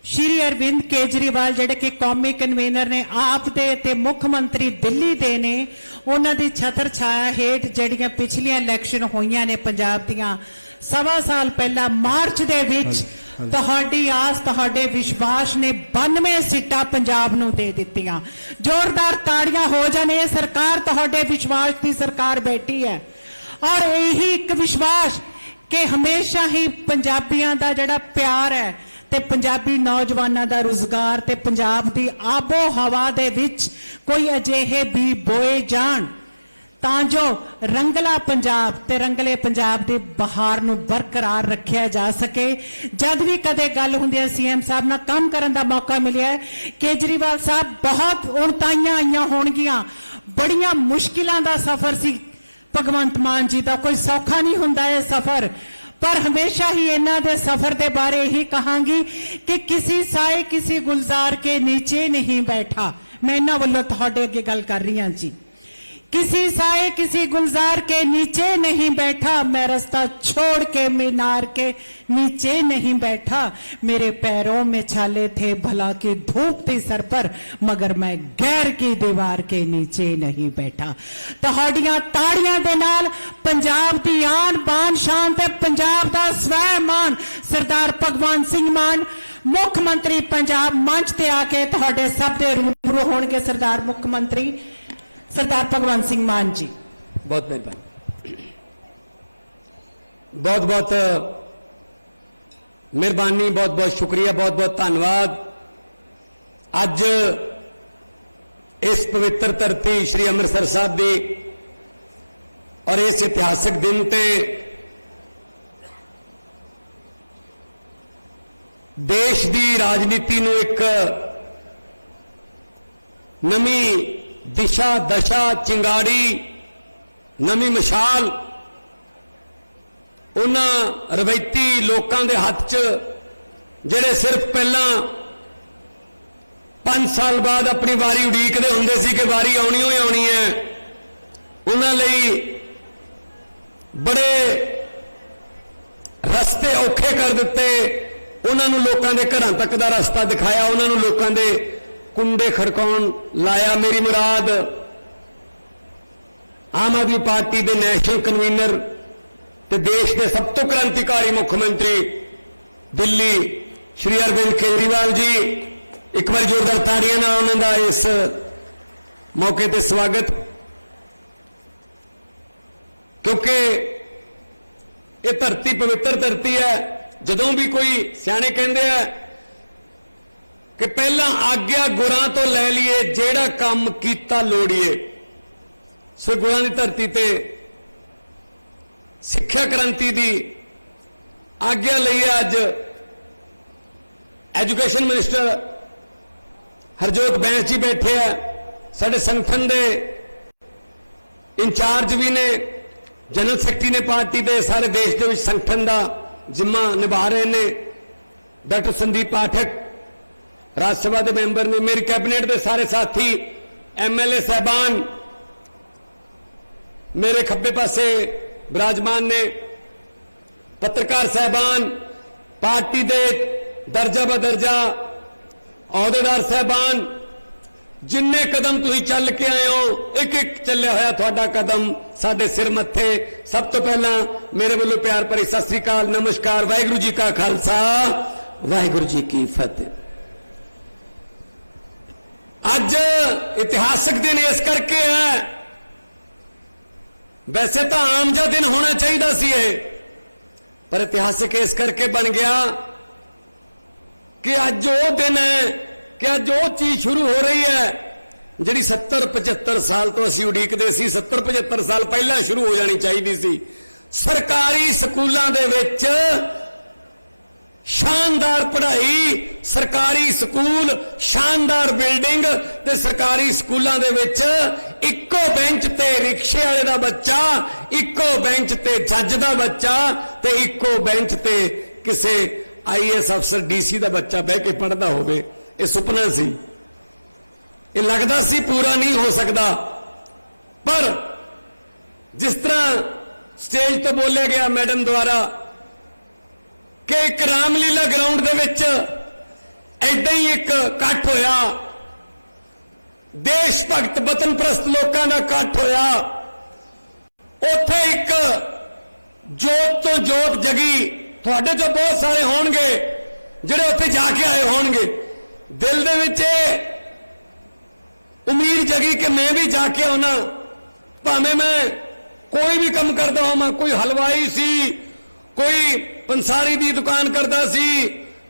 ਸ਼੍ਰੀ ਅਰਵਿੰਦ ਕੇਜਰੀਵਾਲ ਜਿਹੜੇ ਕਿ ਕੌਮੀ ਕਨਵੀਨਰ ਨੇ ਆਪ ਦੇ ਤੇ ਮੁੱਖ ਮੰਤਰੀ ਦਿੱਲੀ ਦੇ ਨੇ, ਉਹਨਾਂ ਦੀ ਛਤਰ ਛਾਇਆ ਹੇਠ ਜਿਹੜੀਆਂ ਪਿਛਲੀਆਂ ਇਲੈਕਸ਼ਨ ਹੋਈਆਂ ਨੇ ਪੰਜਾਬ ਦੀਆਂ 1.25 ਸਾਲ ਪਹਿਲਾਂ ਮਾਰਚ ਦੇ ਵਿੱਚ ਤੁਹਾਡੀ ਆਸ, ਤੁਹਾਡੇ ਵਿਸ਼ਵਾਸ ਨੇ 92 ਸੀਟਾਂ ਪੰਜਾਬ ਨੂੰ ਦੇ ਦਿੱਤੀਆਂ। ਜ਼ੋਰਦਾਰ ਤਾੜੀਆਂ ਹੋ ਜਾਣ। ਇਹ ਸਰਕਾਰ ਤੁਹਾਡੇ ਵਿਸ਼ਵਾਸ ਦੀ ਸਰਕਾਰ ਬੈਠੀ ਹੈ ਔਰ ਇਹੀ ਇੱਕ ਵਿਸ਼ਵਾਸ ਕਿ ਹਮੇਸ਼ਾ ਹੀ ਪੰਜਾਬੀਆਂ ਦਾ ਜਿਹੜਾ ਪਿਆਰ ਹੈ ਤੇ ਪੰਜਾਬੀ ਨੌਜਵਾਨਾਂ ਦਾ ਰੁਜ਼ਗਾਰ ਤੇ ਪੰਜਾਬ ਦੀ ਆਬੋ ਹਵਾ ਦੇ ਵਿੱਚ ਕੋਈ ਅਜਿਹੇ ਵੀ ਬੋਏ ਜਾਣ ਤਾਂ ਜੋ ਰੰਗਲਾ ਪੰਜਾਬ ਤੇ ਰੰਗਲੇ ਪੰਜਾਬ ਦੀ ਬਹਾਰ ਨੂੰ ਬਰਕਰਾਰ ਰੱਖਿਆ ਜਾ ਸਕੇ। ਜਦ ਵੀ ਕਦੇ ਗੱਲ ਹੁੰਦੀ ਹੈ CM ਸਾਹਿਬ ਨਾਲ ਕੰਮ ਕਰਨ ਦਾ ਮੌਕਾ ਮਿਲਿਆ, ਕੇਜਰੀਵਾਲ ਸਾਹਿਬ ਬਹੁਤ ਉਣਤਾਈਆਂ ਆਈਆਂ ਹੋਣਗੀਆਂ, ਬੜੀਆਂ ਮੁਸ਼ਕਿਲਾਂ ਦਾ ਸਫ਼ਰ ਸੀ ਭਗਵੰਤ ਮਾਨ ਜੀ ਦਾ, ਕੋਈ ਸੌਖਾ ਨਹੀਂ ਹੁੰਦਾ ਇਹ ਸਫ਼ਰ। पर हमेशा ही इन्हां दे सफर के बारे ही कहांगी कि किसी साए किसी गुलजार के नीचे नहीं बैठा। मैं इन्हां वल्लों तुहाडे अगे गल कर रही हां जी। किसी साए किसी गुलजार के नीचे नहीं बैठा, मैं रास्ता छोड़ के मीनार के नीचे नहीं बैठा। मेरे पैरों में छाले थे भला की धूप थी सर पर, मगर मैं गैर की दीवार के नीचे नहीं बैठा। तुहाडियां ताड़ियां दे नाल पंजाब दी आन बान शान ते पंजाब दा स्वैमान सरदार भगवंत सिंह मान मुख मंत्री पंजाब मंच ते आके तुहाडे सब दे रूबरू होणगे। सरदार मुख मंत्री सरदार भगवंत सिंह मान जी, बहुत मेहरबानी, बहुत बहुत मेहरबानी, बहुत बहुत शुक्रिया, बहुत बहुत धन्यवाद। अज इस पवित्र धरती श्री अमृतसर साहब दी और इस इतिहासिक दिन ते देश दी राजनीति नूं एक नवी दिशा दशा चिंगाड़ी, नवी मिसाल उन्हां रवायती लोकां दे हत्थ च जिहड़े सिर्फ पहला 5 साल बाद अपनी वारी उड़ीकदे हुंदे सी कि वारी आउणी ही आउणी है, उन्हां लई बड़े रस्ते औखे कर दिते। उन्हां नूं लोकां दे घरां तक दा रस्ता दिखाया, उन्हां नूं लोकां दे कुंडे खड़काउण लाया। मेरी मुराद आम आदमी पार्टी के नैशनल कन्वीनर ते देश के सब तो क्रांतिकारी मुख्यमंत्री दिल्ली श्री अरविंद केजरीवाल जी, एक बार जोरदार ताड़ियां नाल उन्हां दा इस मौके ते स्वागत, क्योंकि ये धरती पवित्र धरती है। जदों भी कोई सियाने कहते हैं कि पहला आग्या गुरां तो लै लीए, जेड़ा काम कीता लोड़ीए। सो गुरां दी धरती ते सिक्ख्या क्रांति दी आग्या लई अज एजुकेशन मिनिस्टर हरजोत बैंस जी बैठे हैं, साडे संगठन दे इंचार्ज भी ने, जनरल सैकटरी ने पार्टी दे, सारे देश के संगठन का जिम्मा निभा रहे ने। डॉक्टर संदीप पाठक राज्यसभा के मैंबर ने, मेरी कैबिनेट के सारे साथी MLA साहबान मेरे खब्बे पासे विराजमान ने, पत्रकार साहबान, पार्टी दे दर्जा बदर्जा अहुदेदार साहबान, जिन्ने कदम तुसीं चल के आए हो, एक एक चलिया होया तुहाडा कदम साडे सिर मत्थे। सब तो पहला मेरे वालों प्यार भरी सत श्री अकाल, नमस्कार, वाहिगुरू जी का खालसा, वाहिगुरू जी की फतेह। अज इतिहासक दिन इस करके है, वैसे तो आम जा दिन होना चाहिए सी, पर इतिहासक इस करके बन गया कि अज वो दिन है कि अज वो चीज शुरू हो रही है जिहड़ी 70-75 साल तो असीं उड़ीकदे सी, 70-75 साल पहला शुरू हो जानी चाहिए सी। सरकारी स्कूलों दे विच शानदार पढ़ाई, सरकारी स्कूल, शानदार बिल्डिंग, ते सरकारी स्कूलों दे विच इक्को बेंच ते रिक्शे वाले दा बच्चा, इक्को बेंच ते जज दा बच्चा, ते इक्को बेंच ते किसे IAS अफसर DC दा बच्चा बह के पढ़ता होवे। ये सुपना सी, ये लगता सी पूरा नहीं हो सकता, पर जिस तरह स्टेज तो बोलिया गया मैडम द्वारा कि एक रामलीला ग्राउंड दे विच ऐदां ही एक इकट्ठ होया, देश भगत वतन प्रस्त लोगों का इकट्ठ होया, उत्थे एक जोत तो जोत जगी। तुहाडे चों बहुत सारे होणगे जिहड़े उत्थे जाके आए होणगे, दिल दे विच उम्मीद जगी कि मैं भी जाके आना, भावें मैं कोई भी काम करता होवां, कोई हलवाई सी, कोई पंसारी दी दुकान करता सी,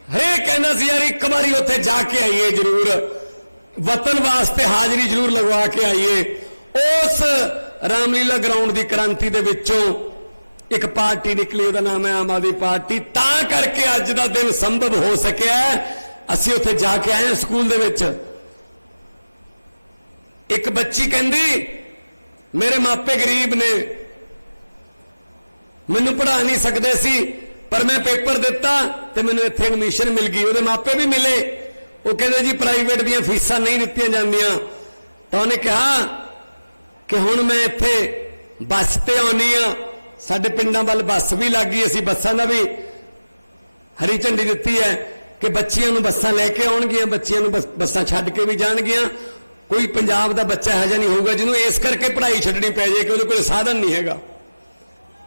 हरेक कहना सी यार एक बारी उत्थे जाके आइए, जरूर वतन वास्ते हाजरी जरूर लगवा के आइए। उस रामलीला ग्राउंड की क्रांति दे विचों एक पार्टी निकली, उसका नाम है आम आदमी पार्टी। तां करके अज दा दिन संभव हो सकिया, असीं उत्थे जाके आए स्कूल दे विच। एक बच्ची कहंदी मेरे मापे गरीब ने, मैनू पढ़ा नहीं सकते सी, पर मैं पेपर दिता तो मैनू इत्थे एडमिशन मिल गई। उसदे मापे भी मिले, वो कहते जी प्राइवेट दी फीसां नहीं दित्तियां जांदियां। तो उन्हें कहा कि हुण मैं इत्थे बस ते आउणी आ, साडे पिंडां वल बस भी लग गई, असीं बसां दा भी हरी झंडी दित्ती है कि बच्चियां नूं बसां लैके आउणगियां, बच्चियां नूं बसां छड्ड के भी जाणगियां। कोई पंजाब दा बच्चा है नहीं होगा जिन्होंने इस करके पढ़ाई छड्डनी पै जाए कि उहदे कोल साधन नहीं हैगा।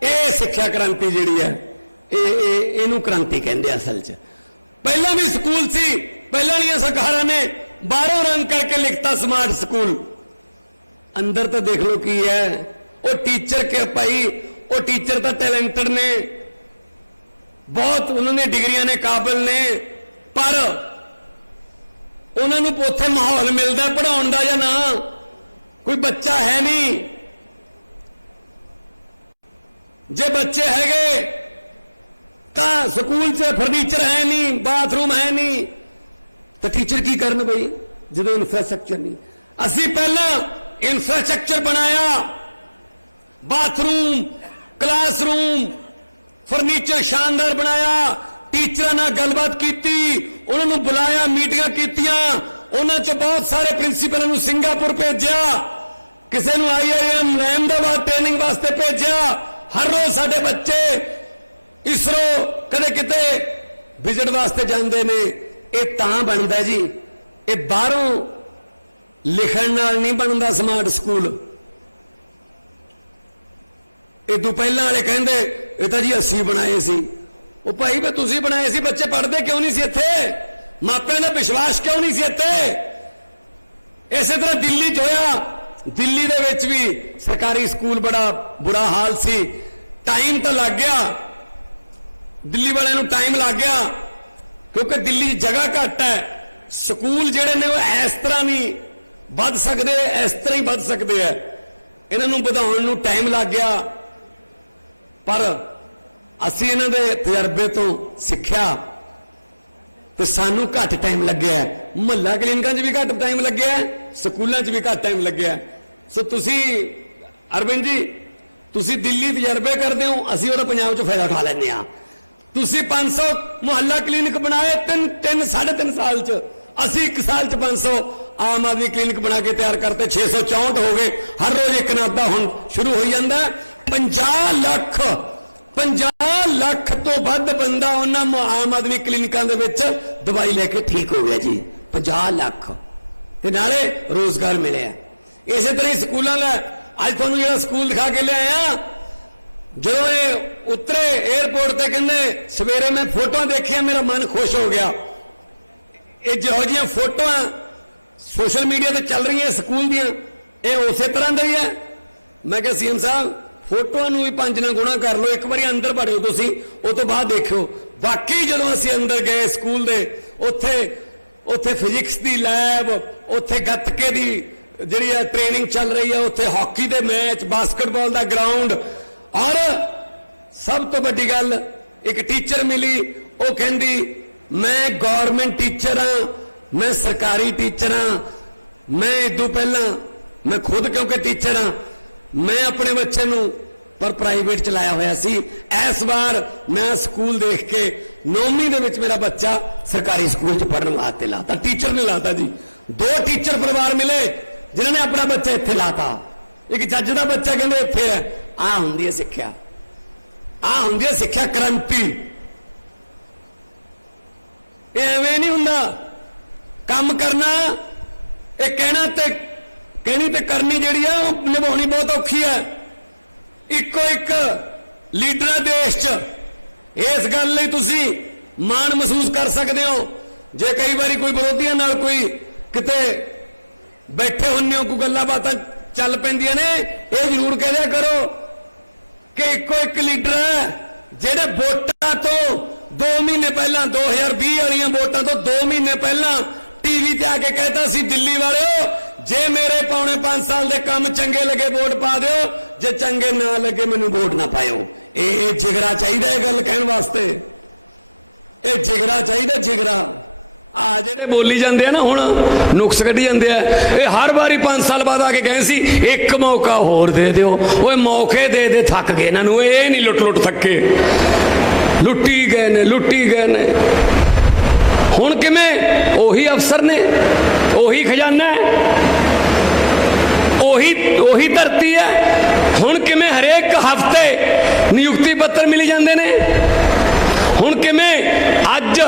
ये सिक्ख्या क्रांति जिहड़ी है, इहनूं क्रांति कहंदे असल च। पहला भी स्कूल सी, पहला वालियां सरकारां ने बाहरों रंग करके लिखता स्मार्ट स्कूल, अंदर तो देख लो की है। वो टीचर के भाई, वो टीचर तो टैलेंटेड ने, बहुत उन्होंने डिग्रियां ने, काबिल ने, पर उन्होंने उत्थे माहौल मिलता पढ़ाउण दा या ना, कोई बच्चा है नहीं। जे बच्चे हैगे तो स्कूल च फर्नीचर है नहीं, बाथरूम है नहीं, तो टीचर की करन बई जो इंफ्रास्ट्रक्चर नहीं। असी पहला इंफ्रास्ट्रक्चर बनाया, बाथरूम, क्लासरूम, फर्नीचर शानदार बनाया, टीचर नाल गलबात की, उन्होंने बुलाया, मीटिंगां कीतियां, उन्हां चों बहुत सारे प्रिंसीपलों को सिंगापुर भेजा, किसी को IIM अहमदाबाद ट्रेनिंग वास्ते भेजा। हर रोज साडे बच्चे इसरो कदे किते विजिट वास्ते जाते ने। ये तां बनता जी, ये बाहरों लिखण नाल नहीं बनता स्मार्ट स्कूल। इदों पहला वाले कहंदे ये तो जी असीं बनाए सी। वो भाई मैं तुसीं बनाए सी, बच्चे पढ़ते क्यों नहीं सी इत्थे? मापिਆਂ ਦਾ विश्वास क्यों नहीं सी इत्थे? इसे तरह दिल्ली च होया, दिल्ली दे विच भी सरकारी स्कूल बड़ा बुरा हाल सी। टाइम तो लग गया, दिल्ली वाले नूं टाइम लग गया, क्योंकि दिल्ली जगह घट है। स्कूल जिहड़े ने वो इस तरह नहीं वध सकते, इस तरह ही वध सकते हैं। इन्हां नूं वधाउण नूं टाइम लग गया, पर असीं इन्हां दे तजर्बे तो सिੱਖਿਆ तो सानू घट टाइम लग्या है। मुहल्ला क्लिनिकां च भी घट टाइम लग्या है, स्कूलों च भी घट टाइम लग्या है। सो तुसी अरविंद जी, तुसी दिल्ली तजर्बे करते हो, असीं उहदा पंजाब च फायदा उठा लैंदे आ। तुसी 500 मुहल्ला क्लिनिक बनाए 3 साढ़े 3 साल च, असीं 1 साल च 500 आम आदमी क्लिनिक बना के तैयार करते, 664 हो गए। हर रोज एक ना अद्धा हुण शुरू हो जाता है। 50 ਲੱਖ तो ਵੱਧ बंदा उन्होंने आम आदमी क्लिनिकां दे विच दवाई लैके ठीक हो गया जी। 50 ਲੱਖ ते नाले रोजगार मिले। इस तरह ही स्कूलों का अज तुहानूं जिहड़ा स्कूल दिखा के लिआया, जो ये उतरे एयरपोर्ट ते कहंदे सवेरे मैं फोटो देखिया, मेरा मन खुश हो गया। ये जो जिहियां फोटो सोशल मीडिया ते चल रही हैं स्कूल दियां, ये उस तरह दी है। मैं क्या सीएम साहब फोटोआं नूं भी 5 ना गुणा कर लो, एक बार अंदर वड़िओ तुसीं, उस तो बाद देखो। वाकई जदों असीं अंदर गए स्कूल दे, उत्थे फिजिक्स की लैब, उत्थे गतके की जिहड़ी ट्रेनिंग चल रही है, उत्थे हॉकी दे मैच, बास्केटबॉल का ग्राउंड, और सब तो वड्डी गल एक टीचर मिली, वो कहंदी मैं गौरमेंट टीचर हाँ, मैं सरकारी टीचर हाँ, मैं इदों पहला मैं खुद क्योंकि टीचर हाँ, मैं अपने बच्चे नूं पर प्राइवेट चलाया होया सी। इस बार मैं स्कूल देख के 9वीं दे विच मेरा बच्चा सरकारी स्कूल च पढ़ने वास्ते लाता, टीचर ने लाता जी। 2 टीचर परिवार मिले जिन्होंने अपना बच्चा इत्थे लाता। एक जज का बच्चा कहंदे इत्थे है। आ हुंदी है सिक्ख्या, आ हुंदी है सिक्ख्या क्रांति। एवें नहीं हुंदा काम करना, ये कहनी ते करनी जिहड़ी है निभाउणी बहुत औखी है। इको एक लीडर देश च इस गल लई तुसीं माण महसूस कर सकते हो। जे कई बारी कोई विरोधियों नाल कोई किते बैठे हुन्ने हो, कोई गल्लां बातां चल पैंदियां ने, ये जरूर कह दिया करो कि इको एक लीडर है जिहड़े वोटां तो 2 महीने पहला 2020 वालियां वोटां तो 2 महीने पहला टीवी ते आके कहता सी दिल्ली वालिओ जे मेरे पौने 5 साल के काम चंगे लगे वोट पा दो, जे चंगे ना लगे मैनू वोट ना पाओ। ये जिगरा चाहिए गल कहने वास्ते, ये जिगरा चाहिए, जिगरा। आ जेडे बोली जाते हैं ना हुण नुक्स कढ़ी जाते हैं, ये हर बारी 5 साल बाद आके कहें सी एक मौका होर दे दिओ। ओए मौके दे दे थक गए इन्हों, ये नहीं लुट थके, लुट्टी गए ने। हुण किवें ओही अफसर ने, ओही खजाना है, ओही धरती है। हुण किवें हरेक हफ्ते नियुक्ति पत्र मिली जाते ने। हुण किवें अज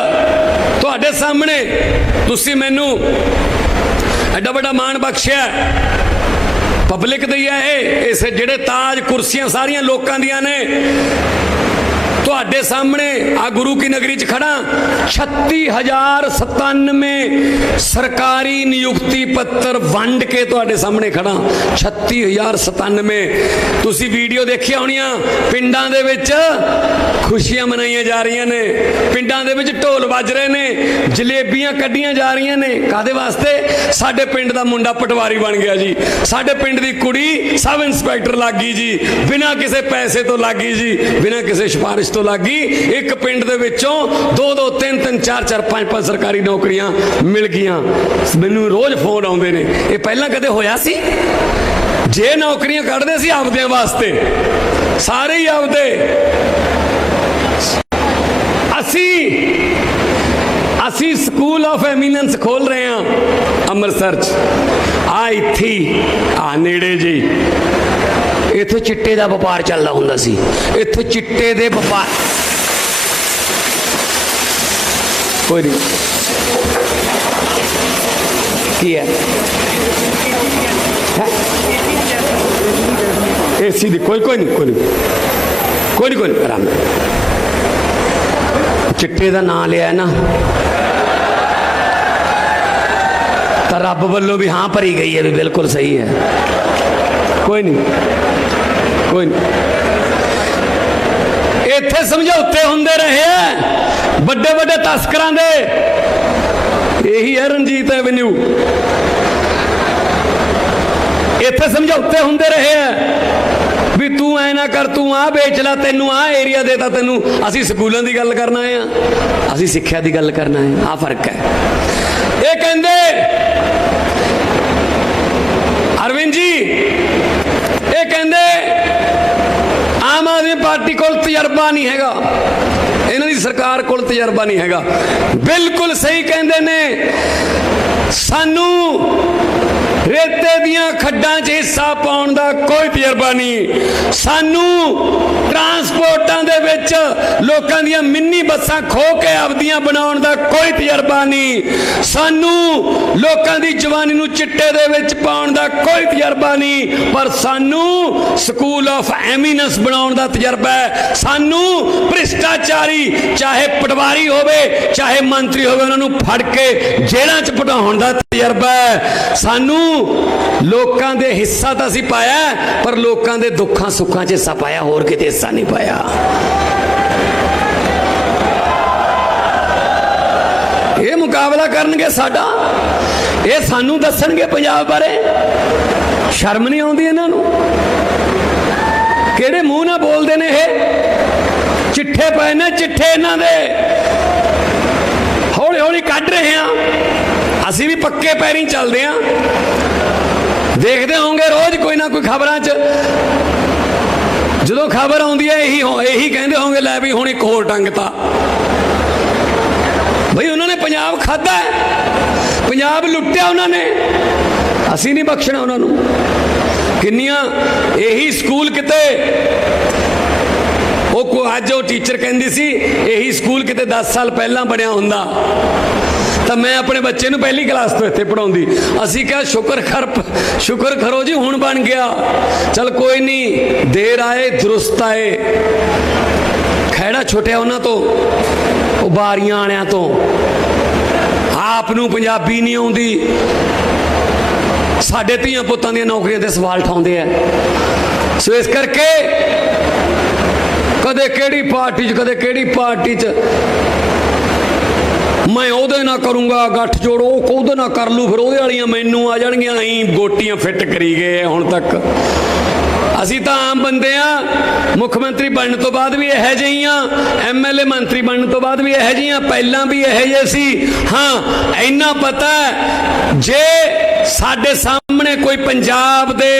तुहाडे सामने तुसीं मैनू एडा बड़ा मान बख्शिया पब्लिक दी है। इस जिहड़े ताज कुर्सियां सारियां लोकां दियां ने, तुहाडे सामने आ गुरु की नगरी च खड़ा 36,097 सरकारी नियुक्ति पत्र वंड के तुहाडे सामने खड़ा। 36,097 तुसी वीडियो देखिया होनियां, पिंडां दे विच खुशियां मनाइयां जा रही ने, पिंडां दे विच ढोल बज रहे ने, जलेबियां कड्डियां जा रही ने। कादे वास्ते? साडे पिंड दा मुंडा पटवारी बन गया जी, साडे पिंड दी कुड़ी सब इंस्पैक्टर लग गई जी, बिना किसी पैसे तो लग गई जी, बिना किसी सिफारिश तो लग गई। एक पिंड दे विचों 2-2, 3-3, 4-4, 5-5 सरकारी नौकरियां मिल गईयां। मैनू रोज फोन आउंदे ने, ये पहला कदे होया सी? जे नौकरियां कढ़दे सी आपदे वास्ते, सारे ही आपदे। असी स्कूल ऑफ एमिनेंस खोल रहे हैं अमृतसर च। आ इत्थे आ नेड़े जी इत्थे चिट्टे का व्यापार चलता हुंदा सी। इत्थे चिट्टे दे व्यापार कोई नहीं की है एसी दी कोई नहीं आराम। चिट्टे का नाम लिया है ना, ਤਾਂ ਰੱਬ ਵੱਲੋਂ ਵੀ ਹਾਂ ਭਰੀ ਗਈ ਹੈ ਵੀ ਬਿਲਕੁਲ ਸਹੀ ਹੈ। ਕੋਈ ਨਹੀਂ, ਕੋਈ ਨਹੀਂ। ਇੱਥੇ ਸਮਝੌਤੇ ਹੁੰਦੇ ਰਹੇ ਆ ਵੱਡੇ ਵੱਡੇ ਤਸਕਰਾਂ ਦੇ, ਇਹੀ ਹੈ ਰਣਜੀਤ ਐਵਨਿਊ। ਇੱਥੇ ਸਮਝੌਤੇ ਹੁੰਦੇ ਰਹੇ ਆ ਵੀ ਤੂੰ ਐ ਨਾ ਕਰ, ਤੂੰ ਆਹ ਵੇਚ ਲੈ, ਤੈਨੂੰ ਆਹ ਏਰੀਆ ਦੇ ਤਾਂ ਤੈਨੂੰ। ਅਸੀਂ ਸਕੂਲਾਂ ਦੀ ਗੱਲ ਕਰਨਾ ਆ, ਅਸੀਂ ਸਿੱਖਿਆ ਦੀ ਗੱਲ ਕਰਨਾ ਹੈ, ਆਹ ਫਰਕ ਹੈ। ਇਹ ਕਹਿੰਦੇ ਅਰਵਿੰਦ ਜੀ, ਇਹ ਕਹਿੰਦੇ ਆਮ ਆਦਮੀ ਪਾਰਟੀ ਕੋਲ ਤਜਰਬਾ ਨਹੀਂ ਹੈਗਾ, ਇਹਨਾਂ ਦੀ ਸਰਕਾਰ ਕੋਲ ਤਜਰਬਾ ਨਹੀਂ ਹੈਗਾ। ਬਿਲਕੁਲ ਸਹੀ ਕਹਿੰਦੇ ਨੇ। ਸਾਨੂੰ ਰੇਤੇ ਦੀਆਂ ਖੱਡਾਂ 'ਚ ਹਿੱਸਾ ਪਾਉਣ ਦਾ ਕੋਈ ਤਜਰਬਾ ਨਹੀਂ। ਸਾਨੂੰ ਟਰਾਂਸਪੋਰਟਾਂ ਦੇ ਵਿੱਚ ਲੋਕਾਂ ਦੀਆਂ ਮਿੰਨੀ ਬੱਸਾਂ ਖੋਹ ਕੇ ਆਪਦੀਆਂ ਬਣਾਉਣ ਦਾ ਕੋਈ ਤਜਰਬਾ ਨਹੀਂ। ਸਾਨੂੰ ਲੋਕਾਂ ਦੀ ਜਵਾਨੀ ਨੂੰ ਚਿੱਟੇ ਦੇ ਵਿੱਚ ਪਾਉਣ ਦਾ ਕੋਈ ਤਜਰਬਾ ਨਹੀਂ। ਪਰ ਸਾਨੂੰ ਸਕੂਲ ਆਫ ਐਮੀਨੈਂਸ ਬਣਾਉਣ ਦਾ ਤਜਰਬਾ ਹੈ। ਸਾਨੂੰ ਭ੍ਰਿਸ਼ਟਾਚਾਰੀ, ਚਾਹੇ ਪਟਵਾਰੀ ਹੋਵੇ ਚਾਹੇ ਮੰਤਰੀ ਹੋਵੇ, ਉਹਨਾਂ ਨੂੰ ਫੜ ਕੇ ਜੇਲ੍ਹਾਂ 'ਚ ਪਟਾਉਣ ਦਾ ਤਜਰਬਾ ਹੈ। ਸਾਨੂੰ ਲੋਕਾਂ ਦੇ ਹਿੱਸਾ ਤਾਂ ਅਸੀਂ ਪਾਇਆ, ਪਰ ਲੋਕਾਂ ਦੇ ਦੁੱਖਾਂ ਸੁੱਖਾਂ 'ਚ ਹਿੱਸਾ ਪਾਇਆ, ਹੋਰ ਕਿਤੇ ਹਿੱਸਾ ਨਹੀਂ ਪਾਇਆ। ਇਹ ਮੁਕਾਬਲਾ ਕਰਨਗੇ ਸਾਡਾ, ਇਹ ਸਾਨੂੰ ਦੱਸਣਗੇ ਪੰਜਾਬ ਬਾਰੇ। ਸ਼ਰਮ ਨਹੀਂ ਆਉਂਦੀ ਇਹਨਾਂ ਨੂੰ? ਕਿਹੜੇ ਮੂੰਹ ਨਾਲ ਬੋਲਦੇ ਨੇ ਇਹ? ਚਿੱਠੇ ਪਏ ਨੇ, ਚਿੱਠੇ ਇਹਨਾਂ ਦੇ ਹੌਲੀ ਹੌਲੀ ਕੱਢ ਰਹੇ ਆ। ਅਸੀਂ ਵੀ ਪੱਕੇ ਪੈਰੀਂ ਚੱਲਦੇ ਹਾਂ। ਦੇਖਦੇ ਹੋਵੋਗੇ ਰੋਜ਼ ਕੋਈ ਨਾ ਕੋਈ ਖਬਰਾਂ 'ਚ ਜਦੋਂ ਖਬਰ ਆਉਂਦੀ ਹੈ ਇਹੀ ਕਹਿੰਦੇ ਹੋਵੋਗੇ, ਲੈ ਵੀ ਹੁਣ ਇੱਕ ਹੋਰ ਟੰਗਤਾ। ਬਈ ਉਹਨਾਂ ਨੇ ਪੰਜਾਬ ਖਾਧਾ, ਪੰਜਾਬ ਲੁੱਟਿਆ ਉਹਨਾਂ ਨੇ, ਅਸੀਂ ਨਹੀਂ ਬਖਸ਼ਣਾ ਉਹਨਾਂ ਨੂੰ। ਕਿੰਨੀਆਂ ਇਹੀ ਸਕੂਲ ਕਿਤੇ ਅੱਜ ਉਹ ਟੀਚਰ ਕਹਿੰਦੀ ਸੀ, ਇਹੀ ਸਕੂਲ ਕਿਤੇ 10 ਸਾਲ ਪਹਿਲਾਂ ਬਣਿਆ ਹੁੰਦਾ ਤਾਂ ਮੈਂ ਆਪਣੇ ਬੱਚੇ ਨੂੰ ਪਹਿਲੀ ਕਲਾਸ ਤੋਂ ਇੱਥੇ ਪੜਾਉਂਦੀ। ਅਸੀਂ ਕਿਹਾ ਸ਼ੁਕਰ ਕਰੋ ਜੀ, ਹੁਣ ਬਣ ਗਿਆ। ਚਲ ਕੋਈ ਨਹੀਂ, ਦੇਰ ਆਏ ਦਰੁਸਤ ਆਏ। ਖਹਿੜਾ ਛੁੱਟਿਆ ਉਹਨਾਂ ਤੋਂ, ਉਹ ਬਾਰੀਆਂ ਵਾਲਿਆਂ ਤੋਂ। ਆਪ ਨੂੰ ਪੰਜਾਬੀ ਨਹੀਂ ਆਉਂਦੀ, ਸਾਡੇ ਧੀਆਂ ਪੁੱਤਾਂ ਦੀਆਂ ਨੌਕਰੀਆਂ ਤੇ ਸਵਾਲ ਉਠਾਉਂਦੇ ਆ। ਸੋ ਇਸ ਕਰਕੇ ਕਦੇ ਕਿਹੜੀ ਪਾਰਟੀ 'ਚ, ਕਦੇ ਕਿਹੜੀ ਪਾਰਟੀ 'ਚ ਮੈਂ ਉਹਦੇ ਨਾਲ ਕਰੂੰਗਾ ਗੱਠ ਜੋੜ, ਉਹ ਉਹਦੇ ਨਾਲ ਕਰ ਲੂ, ਫਿਰ ਉਹਦੇ ਵਾਲੀਆਂ ਮੈਨੂੰ ਆ ਜਾਣਗੀਆਂ। ਅਸੀਂ ਗੋਟੀਆਂ ਫਿੱਟ ਕਰੀ ਗਏ ਹੁਣ ਤੱਕ। ਅਸੀਂ ਤਾਂ ਆਮ ਬੰਦੇ ਆ। ਮੁੱਖ ਮੰਤਰੀ ਬਣਨ ਤੋਂ ਬਾਅਦ ਵੀ ਇਹੋ ਜਿਹੀਆਂ, MLA ਮੰਤਰੀ ਬਣਨ ਤੋਂ ਬਾਅਦ ਵੀ ਇਹੋ ਜਿਹੀਆਂ, ਪਹਿਲਾਂ ਵੀ ਇਹੋ ਜਿਹੇ ਸੀ। ਹਾਂ, ਇੰਨਾ ਪਤਾ ਜੇ ਸਾਡੇ ਸਾਹਮਣੇ ਕੋਈ ਪੰਜਾਬ ਦੇ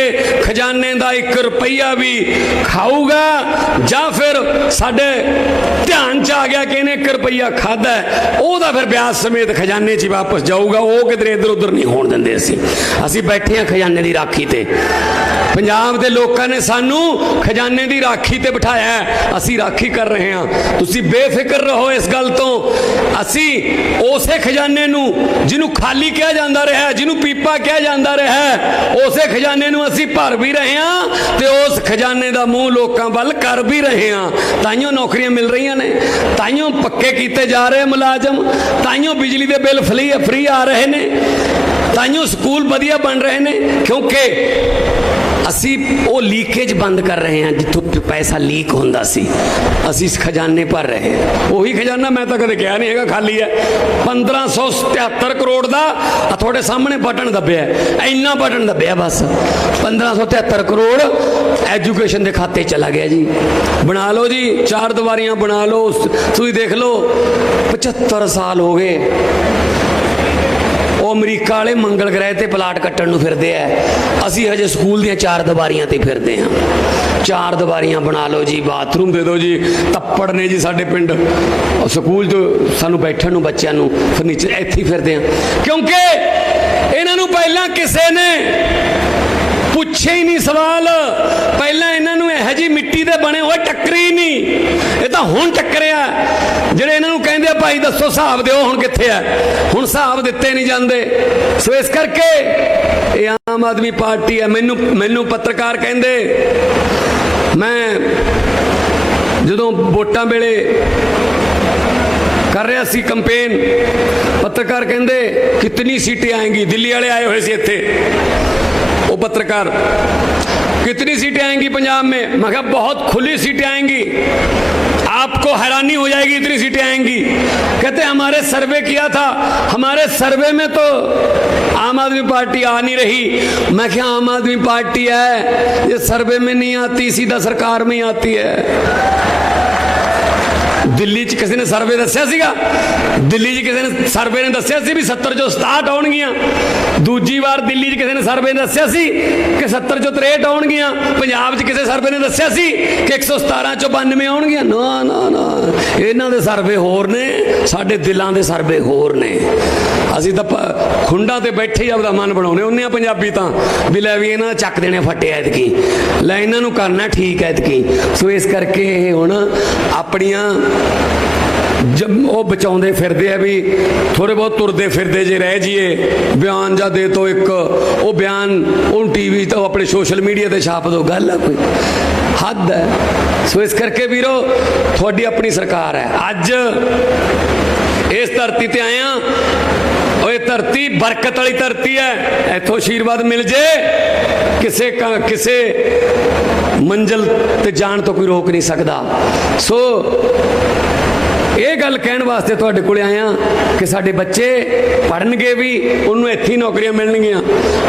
ਖਜ਼ਾਨੇ ਦਾ 1 ਰੁਪਈਆ ਵੀ ਖਾਊਗਾ, ਜਾਂ ਫਿਰ ਸਾਡੇ ਧਿਆਨ 'ਚ ਆ ਗਿਆ ਕਿ ਇਹਨੇ 1 ਰੁਪਈਆ ਖਾਧਾ, ਉਹਦਾ ਫਿਰ ਵਿਆਜ ਸਮੇਤ ਖਜ਼ਾਨੇ 'ਚ ਹੀ ਵਾਪਸ ਜਾਊਗਾ। ਉਹ ਕਿਧਰੇ ਇੱਧਰ ਉੱਧਰ ਨਹੀਂ ਹੋਣ ਦਿੰਦੇ। ਅਸੀਂ ਬੈਠੇ ਹਾਂ ਖਜ਼ਾਨੇ ਦੀ ਰਾਖੀ ਤੇ। ਪੰਜਾਬ ਦੇ ਲੋਕਾਂ ਨੇ ਸਾਨੂੰ ਖਜ਼ਾਨੇ ਦੀ ਰਾਖੀ ਤੇ ਬਿਠਾਇਆ, ਅਸੀਂ ਰਾਖੀ ਕਰ ਰਹੇ ਹਾਂ। ਤੁਸੀਂ ਬੇਫਿਕਰ ਰਹੋ ਇਸ ਗੱਲ ਤੋਂ। ਅਸੀਂ ਉਸੇ ਖਜ਼ਾਨੇ ਨੂੰ, ਜਿਹਨੂੰ ਖਾਲੀ ਕਿਹਾ ਜਾਂਦਾ ਰਿਹਾ, ਜਿਹਨੂੰ ਪੀਪਾ ਕਿਹਾ ਜਾਂਦਾ ਰਿਹਾ, ਉਸੇ ਖਜ਼ਾਨੇ ਨੂੰ ਅਸੀਂ ਭਰ ਵੀ ਰਹੇ ਹਾਂ ਤੇ ਉਸ ਖਜ਼ਾਨੇ ਦਾ ਮੂੰਹ ਲੋਕਾਂ ਵੱਲ ਕਰ ਵੀ ਰਹੇ ਹਾਂ। ਤਾਈਓ ਨੌਕਰੀਆਂ ਮਿਲ ਰਹੀਆਂ ਨੇ, ਤਾਈਓ ਪੱਕੇ ਕੀਤੇ ਜਾ ਰਹੇ ਮੁਲਾਜ਼ਮ, ਤਾਈਓ ਬਿਜਲੀ ਦੇ ਬਿੱਲ ਫ੍ਰੀ ਆ ਰਹੇ ਨੇ, ਤਾਈਓ ਸਕੂਲ ਵਧੀਆ ਬਣ ਰਹੇ ਨੇ। ਕਿਉਂਕਿ ਅਸੀਂ ਉਹ ਲੀਕੇਜ ਬੰਦ ਕਰ ਰਹੇ ਹਾਂ, ਜਿੱਥੋਂ ਪੈਸਾ ਲੀਕ ਹੁੰਦਾ ਸੀ ਅਸੀਂ ਖਜ਼ਾਨੇ ਭਰ ਰਹੇ ਹਾਂ। ਉਹੀ ਖਜ਼ਾਨਾ ਮੈਂ ਤਾਂ ਕਦੇ ਕਿਹਾ ਨਹੀਂ ਹੈਗਾ ਖਾਲੀ ਹੈ। 1573 ਕਰੋੜ ਦਾ ਤੁਹਾਡੇ ਸਾਹਮਣੇ ਬਟਨ ਦੱਬਿਆ, ਇੰਨਾ ਬਟਨ ਦੱਬਿਆ ਬਸ। 1573 ਕਰੋੜ ਐਜੂਕੇਸ਼ਨ ਦੇ ਖਾਤੇ ਚਲਾ ਗਿਆ ਜੀ। ਬਣਾ ਲਓ ਜੀ, 4 ਦੀਵਾਰੀਆਂ ਬਣਾ ਲਓ। ਤੁਸੀਂ ਦੇਖ ਲਓ 75 ਸਾਲ ਹੋ ਗਏ ਉਹ ਅਮਰੀਕਾ ਵਾਲੇ ਮੰਗਲ ਗ੍ਰਹਿ ਤੇ ਪਲਾਟ ਕੱਟਣ ਨੂੰ ਫਿਰਦੇ ਆ, ਅਸੀਂ ਹਜੇ ਸਕੂਲ ਦੀਆਂ 4 ਦੀਵਾਰੀਆਂ ਤੇ ਫਿਰਦੇ ਹਾਂ। 4 ਦੀਵਾਰੀਆਂ ਬਣਾ ਲਓ ਜੀ, ਬਾਥਰੂਮ ਦੇ ਦਿਓ ਜੀ। ਤੱਪੜ ਨੇ ਜੀ ਸਾਡੇ ਪਿੰਡ, ਸਕੂਲ 'ਚ ਸਾਨੂੰ ਬੈਠਣ ਨੂੰ, ਬੱਚਿਆਂ ਨੂੰ ਫਰਨੀਚਰ, ਇੱਥੇ ਹੀ ਫਿਰਦੇ ਹਾਂ। ਕਿਉਂਕਿ ਇਹਨਾਂ ਨੂੰ ਪਹਿਲਾਂ ਕਿਸੇ ਨੇ ਪੁੱਛੇ ਹੀ ਨਹੀਂ ਸਵਾਲ। ਪਹਿਲਾਂ ਇਹਨਾਂ ਨੂੰ ਇਹੋ ਜਿਹੀ ਮਿੱਟੀ ਦੇ ਬਣੇ ਹੋਏ ਟੱਕਰੀ ਨਹੀਂ, ਇਹ ਤਾਂ ਹੁਣ ਟੱਕਰਿਆ। ਜਿਹੜੇ ਇਹਨਾਂ ਨੂੰ ਕਹਿੰਦੇ ਆ ਭਾਈ ਦੱਸੋ ਹਿਸਾਬ ਦਿਓ, ਹੁਣ ਕਿੱਥੇ ਆ? ਹੁਣ ਹਿਸਾਬ ਦਿੱਤੇ ਨਹੀਂ ਜਾਂਦੇ। ਸੋ ਇਸ ਕਰਕੇ ਇਹ ਆਮ ਆਦਮੀ ਪਾਰਟੀ ਹੈ। ਮੈਨੂੰ ਪੱਤਰਕਾਰ ਕਹਿੰਦੇ, ਮੈਂ ਜਦੋਂ ਵੋਟਾਂ ਵੇਲੇ कर रहा सी कंपेन, पत्रकार कहते कितनी सीटें आएंगी, दिल्ली वाले आए हुए थे इत्थे, वो पत्रकार कितनी सीटें आएंगी पंजाब में, मैं कहा बहुत खुली सीटें आएंगी, आपको हैरानी हो जाएगी इतनी सीटें आएंगी। कहते हमारे सर्वे किया था, हमारे सर्वे में तो आम आदमी पार्टी आ नहीं रही। मैं क्या आम आदमी पार्टी है, ये सर्वे में नहीं आती, सीधा सरकार में ही आती है। दिल्ली च किसी ने सर्वे दस्या सीगा, दिल्ली च किसी ने सर्वे ने दस्या सी भी 70 चों 67 आउणगियां, दूजी बार दिल्ली च किसी ने सर्वे ने दस्या सी कि 70 चों 63 आउणगियां, पंजाब च किसी सर्वे ने दस्या सी कि 117 चों 92 आउणगियां। ना ना ना, इन्हां दे सर्वे होर ने, साडे दिलां दे सर्वे होर ने। ਅਸੀਂ ਤਾਂ ਖੁੰਡਾਂ ਤੇ ਬੈਠੇ ਹੀ ਆਪਦਾ ਮਨ ਬਣਾਉਣੇ ਹੁੰਦੇ ਆ ਪੰਜਾਬੀ ਤਾਂ, ਵੀ ਲੈ ਵੀ ਇਹਨਾਂ ਚੱਕ ਦੇਣੇ ਫੱਟੇ ਐਤਕੀ, ਲੈ ਇਹਨਾਂ ਨੂੰ ਕਰਨਾ ਠੀਕ ਐਤਕੀ। ਸੋ ਇਸ ਕਰਕੇ ਇਹ ਹੁਣ ਆਪਣੀਆਂ ਉਹ ਬਚਾਉਂਦੇ ਫਿਰਦੇ ਆ ਵੀ ਥੋੜੇ ਬਹੁਤ ਤੁਰਦੇ ਫਿਰਦੇ ਜੇ ਰਹਿ ਜੀਏ, ਬਿਆਨ ਜਾਂ ਦੇ ਤੋ ਇੱਕ ਉਹ ਬਿਆਨ ਉਹਨੂੰ ਟੀਵੀ ਤੋਂ ਆਪਣੇ ਸੋਸ਼ਲ ਮੀਡੀਆ ਤੇ ਛਾਪ ਦੋ, ਗੱਲ ਆ ਕੋਈ ਹੱਦ ਹੈ। ਸੋ ਇਸ ਕਰਕੇ ਵੀਰੋ ਤੁਹਾਡੀ ਆਪਣੀ ਸਰਕਾਰ ਹੈ। ਅੱਜ ਇਸ ਧਰਤੀ ਤੇ ਆਏ ਆ, ਇਹ ਧਰਤੀ ਬਰਕਤ ਵਾਲੀ ਧਰਤੀ ਹੈ, ਇੱਥੋਂ ਆਸ਼ੀਰਵਾਦ ਮਿਲ ਜੇ ਕਿਸੇ ਮੰਜ਼ਿਲ ਤੇ ਜਾਣ ਤੋਂ ਕੋਈ ਰੋਕ ਨਹੀਂ ਸਕਦਾ। ਸੋ ਇਹ ਗੱਲ ਕਹਿਣ ਵਾਸਤੇ ਤੁਹਾਡੇ ਕੋਲ ਆਇਆ ਕਿ ਸਾਡੇ ਬੱਚੇ ਪੜ੍ਹਨਗੇ ਵੀ, ਉਹਨੂੰ ਇੱਥੇ ਹੀ ਨੌਕਰੀਆਂ ਮਿਲਣਗੀਆਂ,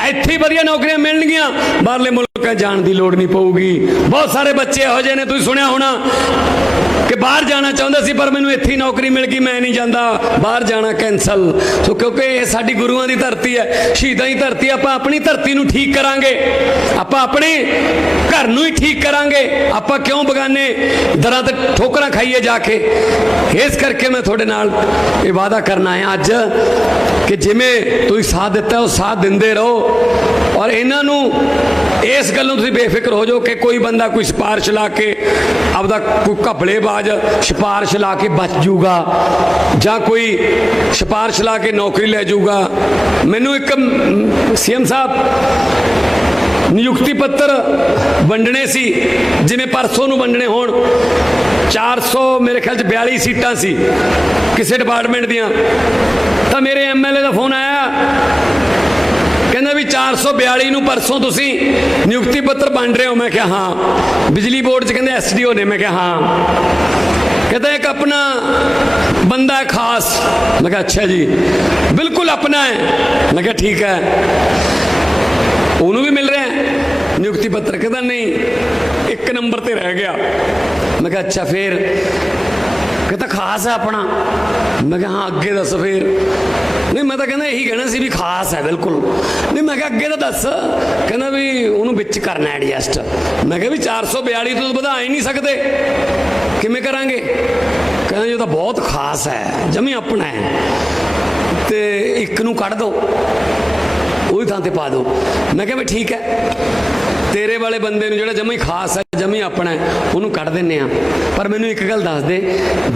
ਇੱਥੇ ਹੀ ਵਧੀਆ ਨੌਕਰੀਆਂ ਮਿਲਣਗੀਆਂ, ਬਾਹਰਲੇ ਮੁਲਕਾਂ ਜਾਣ ਦੀ ਲੋੜ ਨਹੀਂ ਪਊਗੀ। ਬਹੁਤ ਸਾਰੇ ਬੱਚੇ ਇਹੋ ਜਿਹੇ ਨੇ, ਤੁਸੀਂ ਸੁਣਿਆ ਹੋਣਾ ਕਿ ਬਾਹਰ ਜਾਣਾ ਚਾਹੁੰਦਾ ਸੀ ਪਰ ਮੈਨੂੰ ਇੱਥੇ ਹੀ ਨੌਕਰੀ ਮਿਲ ਗਈ, ਮੈਂ ਨਹੀਂ ਜਾਂਦਾ, ਬਾਹਰ ਜਾਣਾ ਕੈਂਸਲ। ਸੋ ਕਿਉਂਕਿ ਇਹ ਸਾਡੀ ਗੁਰੂਆਂ ਦੀ ਧਰਤੀ ਹੈ, ਸ਼ਹੀਦਾਂ ਦੀ ਧਰਤੀ। ਆਪਾਂ ਆਪਣੀ ਧਰਤੀ ਨੂੰ ਠੀਕ ਕਰਾਂਗੇ, ਆਪਾਂ ਆਪਣੇ ਘਰ ਨੂੰ ਹੀ ਠੀਕ ਕਰਾਂਗੇ, ਆਪਾਂ ਕਿਉਂ ਬਗਾਨੇ ਦਰਾਂ ਤੇ ਠੋਕਰਾਂ ਖਾਈਏ ਜਾ ਕੇ। ਇਸ ਕਰਕੇ ਮੈਂ ਤੁਹਾਡੇ ਨਾਲ ਇਹ ਵਾਅਦਾ ਕਰਨ ਆਇਆ ਅੱਜ ਕਿ ਜਿਵੇਂ ਤੁਸੀਂ ਸਾਥ ਦਿੱਤਾ ਉਹ ਸਾਥ ਦਿੰਦੇ ਰਹੋ, ਔਰ ਇਹਨਾਂ ਨੂੰ ਇਸ ਗੱਲੋਂ ਤੁਸੀਂ ਬੇਫਿਕਰ ਹੋ ਜਾਓ ਕਿ ਕੋਈ ਬੰਦਾ ਕੋਈ ਸਿਫਾਰਿਸ਼ ਲਾ ਕੇ ਆਪਦਾ ਕੋਈ ਘਪਲੇਬਾਜ਼ ਸਿਫਾਰਿਸ਼ ਲਾ ਕੇ ਬਚ ਜੂਗਾ ਜਾਂ ਕੋਈ ਸਿਫਾਰਿਸ਼ ਲਾ ਕੇ ਨੌਕਰੀ ਲੈ ਜੂਗਾ। ਮੈਨੂੰ ਇੱਕ ਸੀਐਮ ਸਾਹਿਬ ਨਿਯੁਕਤੀ ਪੱਤਰ ਵੰਡਣੇ ਸੀ, ਜਿਵੇਂ ਪਰਸੋਂ ਨੂੰ ਵੰਡਣੇ ਹੋਣ, 400 ਮੇਰੇ ਖਿਆਲ 'ਚ 42 ਸੀਟਾਂ ਸੀ ਕਿਸੇ ਡਿਪਾਰਟਮੈਂਟ ਦੀਆਂ, ਤਾਂ ਮੇਰੇ ਐਮਐਲਏ ਦਾ ਫੋਨ ਆਇਆ, ਕਹਿੰਦਾ ਵੀ 442 ਨੂੰ ਪਰਸੋਂ ਤੁਸੀਂ ਨਿਯੁਕਤੀ ਪੱਤਰ ਵੰਡ ਰਹੇ ਹੋ। ਮੈਂ ਕਿਹਾ ਹਾਂ। ਬਿਜਲੀ ਬੋਰਡ 'ਚ ਕਹਿੰਦੇ ਐਸਡੀਓ ਨੇ। ਮੈਂ ਕਿਹਾ ਹਾਂ। कहता एक अपना बंदा है खास। मैं कहा अच्छा जी, बिल्कुल अपना है। मैं कहा ठीक है, उन्होंने भी मिल रहे हैं नियुक्ति पत्र। कहता नहीं, एक नंबर ते रह गया। मैं कहा अच्छा फिर? कहता खास है अपना। मैं कहा हाँ अगे दस फिर। नहीं मैं तो कहना यही कहना सी भी खास है बिल्कुल। नहीं मैं कहा अगे तो दस। कहना भी उन्होंने बिच करना एडजस्ट। मैं कहा भी 442 तो बढ़ा ही नहीं सकते, किमें करांगे? कहना जो तो बहुत खास है, जमी अपना है, तो एक नूं कढ़ दो, वही थां ते पा दो। मैं कहा भी ठीक है, तेरे वाले बंदे नूं जिहड़ा जमी खास है, जमी अपना है, उन्होंने कढ़ दिंदे आ। पर मैनूं एक गल दस दे,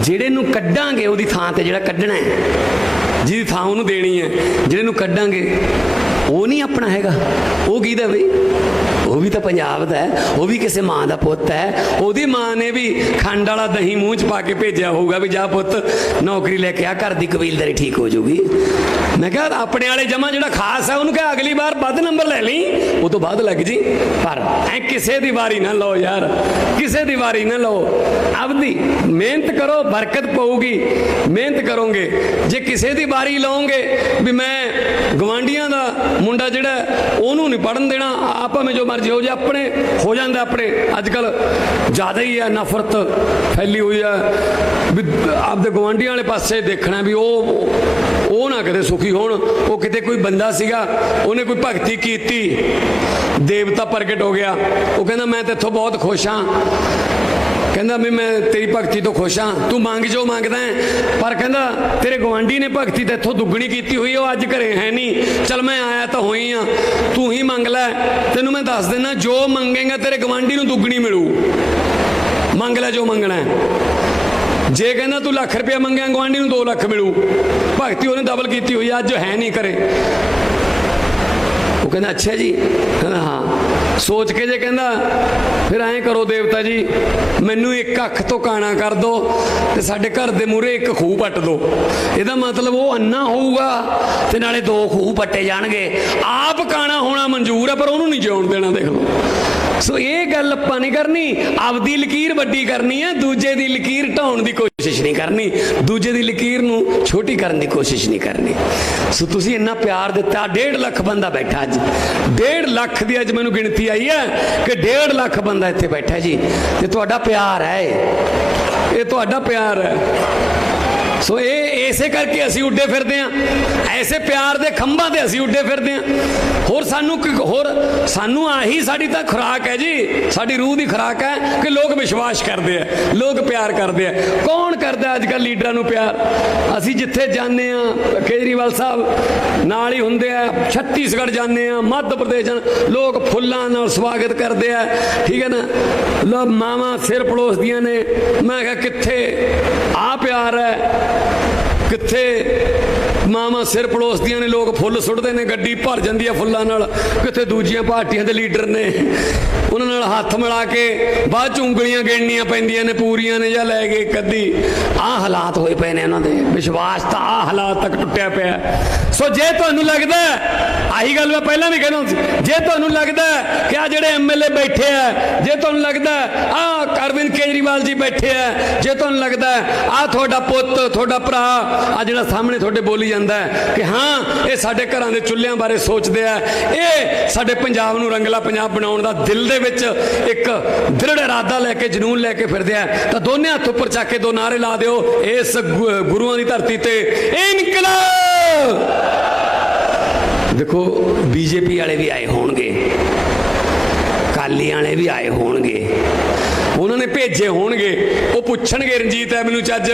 जिहड़े नूं कढ़ांगे उहदी थां ते जिहड़ा कढ़ना है, जिहदी थां उहनूं देनी है, जिहड़े नूं कढ़ांगे वो नहीं अपना हैगा। वो किहदा बई? वो भी तो पंजाब दा है, वो भी किसी माँ का पुत है। ओदी माँ ने भी खंड वाला दही मूँह च पा के भेजा होगा भी जा पुत नौकरी लेके आ, घर की कबीलदारी ठीक हो जाऊगी। मैं कहा अपने वाले जमा जो खास है उन्होंने कहा अगली बार बद नंबर ले ली, वो तो बाद लग जी, पर ऐ किसी की वारी ना लो यार, किसी की वारी ना लो। अब दी मेहनत करो, बरकत पऊगी। मेहनत करोगे, जे किसी की वारी लाओगे भी मैं गवांढियां का मुंडा जिहड़ा ओनू नहीं पढ़न देना, आप में जो मर्जी हो जाए, अपने हो जाता। अपने अजकल ज़्यादा ही है नफरत फैली हुई है भी आपदे गवांढियां वाले पासे देखना भी वो ना कदे सुखी होण। वो किते कोई बंदा सीगा, उन्हें कोई भगती कीती, देवता प्रगट हो गया, वो कहना मैं तेथों बहुत खुश हाँ। कहना भी मैं तेरी भगती तो खुश हाँ, तू मंग जो मंगदा है, पर कहना तेरे गवांढी ने भगती तेथों दुगनी की हुई है, वो अज घरे है नहीं, चल मैं आया तो हुई हाँ, तू ही मंग लै। तेनू मैं दस देना, जो मंगेगा तेरे गवांढी नूं दुगनी मिलू। मंग लै जो मंगना है। जे कहना तू लाख रुपया मंगेगा, गवांढी नूं 2 लाख मिलू। भगती उन्हें डबल की हुई है, अज है नहीं करे। वो कहना अच्छा जी, कहना हाँ। सोच के जे कहंदा फिर ऐं करो देवता जी मैनू एक अख तो काना कर दो ते साडे घर दे मूहरे एक खूह पट दो, ਇਹਦਾ मतलब वो अन्ना होऊगा ते नाले दो खूह पट्टे जाणगे। आप काना होना मंजूर है पर ਉਹਨੂੰ नहीं जिउण देना। देख लो सो ये गल आपां नहीं करनी, आपदी लकीर वड्डी करनी है, दूजे दी लकीर ढाउण दी कोशिश नहीं करनी, दूजे दी लकीर नूं छोटी करन दी कोशिश नहीं करनी। सो तुसीं इन्ना प्यार दिता, 1.5 लाख बंदा बैठा अज, 1.5 लाख की अज मैनूं गिणती आई है कि 1.5 लाख बंदा इत्थे बैठा जी, ते तुहाडा प्यार है, ये तुहाडा प्यार है। सो ये इसे करके असीं उड्डे फिरदे हां, ऐसे प्यार दे खंभां ते असीं उड्डे फिरदे हां। होर सानू आही साडी तां खुराक है जी, साडी रूह दी खुराक है कि लोग विश्वास करदे आ, लोग प्यार करदे आ। कौन करदा अजकल लीडरां नूं प्यार? असीं जिथे जाने आ, केजरीवाल साहब नाल ही हुंदे आ, छत्तीसगढ़ जाने आ, मध्य प्रदेश लोग फुल्लां नाल स्वागत करदे आ, ठीक है ना। लो मावां सिर पड़ोसदियां ने, मैं कहा कित्थे आ प्यार है, कित्थे मावां सिर पड़ोसदियां ने, लोग फुੱਲ सुटदे ने, गड्डी भर जांदी है फुੱਲਾਂ नाल। कित्थे दूजियां पार्टियां दे लीडर ने उन्हां नाल हत्थ मिला के बाद च ਉਂਗਲੀਆਂ गिणनियां पैंदियां ने, पूरियां ने जां लै गए कद्दी। आ हालात होए पे ने उन्हां दे, विश्वास तां आ हालात तक टुੱਟਿਆ ਪਿਆ। सो जे तुहानूं लगदा आही गल मैं पहलां भी कहना सी, जे तुहानूं लगदा कि आ ਜਿਹੜੇ MLA बैठे है, जे तुहानूं लगदा आ अरविंद केजरीवाल जी बैठे है, जे तुहानूं लगदा आ ਤੁਹਾਡਾ पुੱत ਤੁਹਾਡਾ ਭਰਾ आ ਜਿਹੜਾ ਸਾਹਮਣੇ ਤੁਹਾਡੇ बोली ਜਾਂਦਾ है कि हाँ ये साडे घरां दे चुੱਲ੍ਹਿਆਂ बारे सोचते हैं, ये साडे पंजाब नूं रंगला पंजाब बनाउण दा दिल दे विच एक दृढ़ इरादा लैके जनून लैके फिरदे आ, तां दोने हत्थ उपर चक के 2 नारे ला दिओ इस गुरुआं दी धरती ते इनकलाब। देखो बीजेपी वाले भी आए होणगे, अकाली वाले भी आए होणगे, उन्होंने भेजे होणगे, वो पुछणगे रणजीत एवेन्यू च अज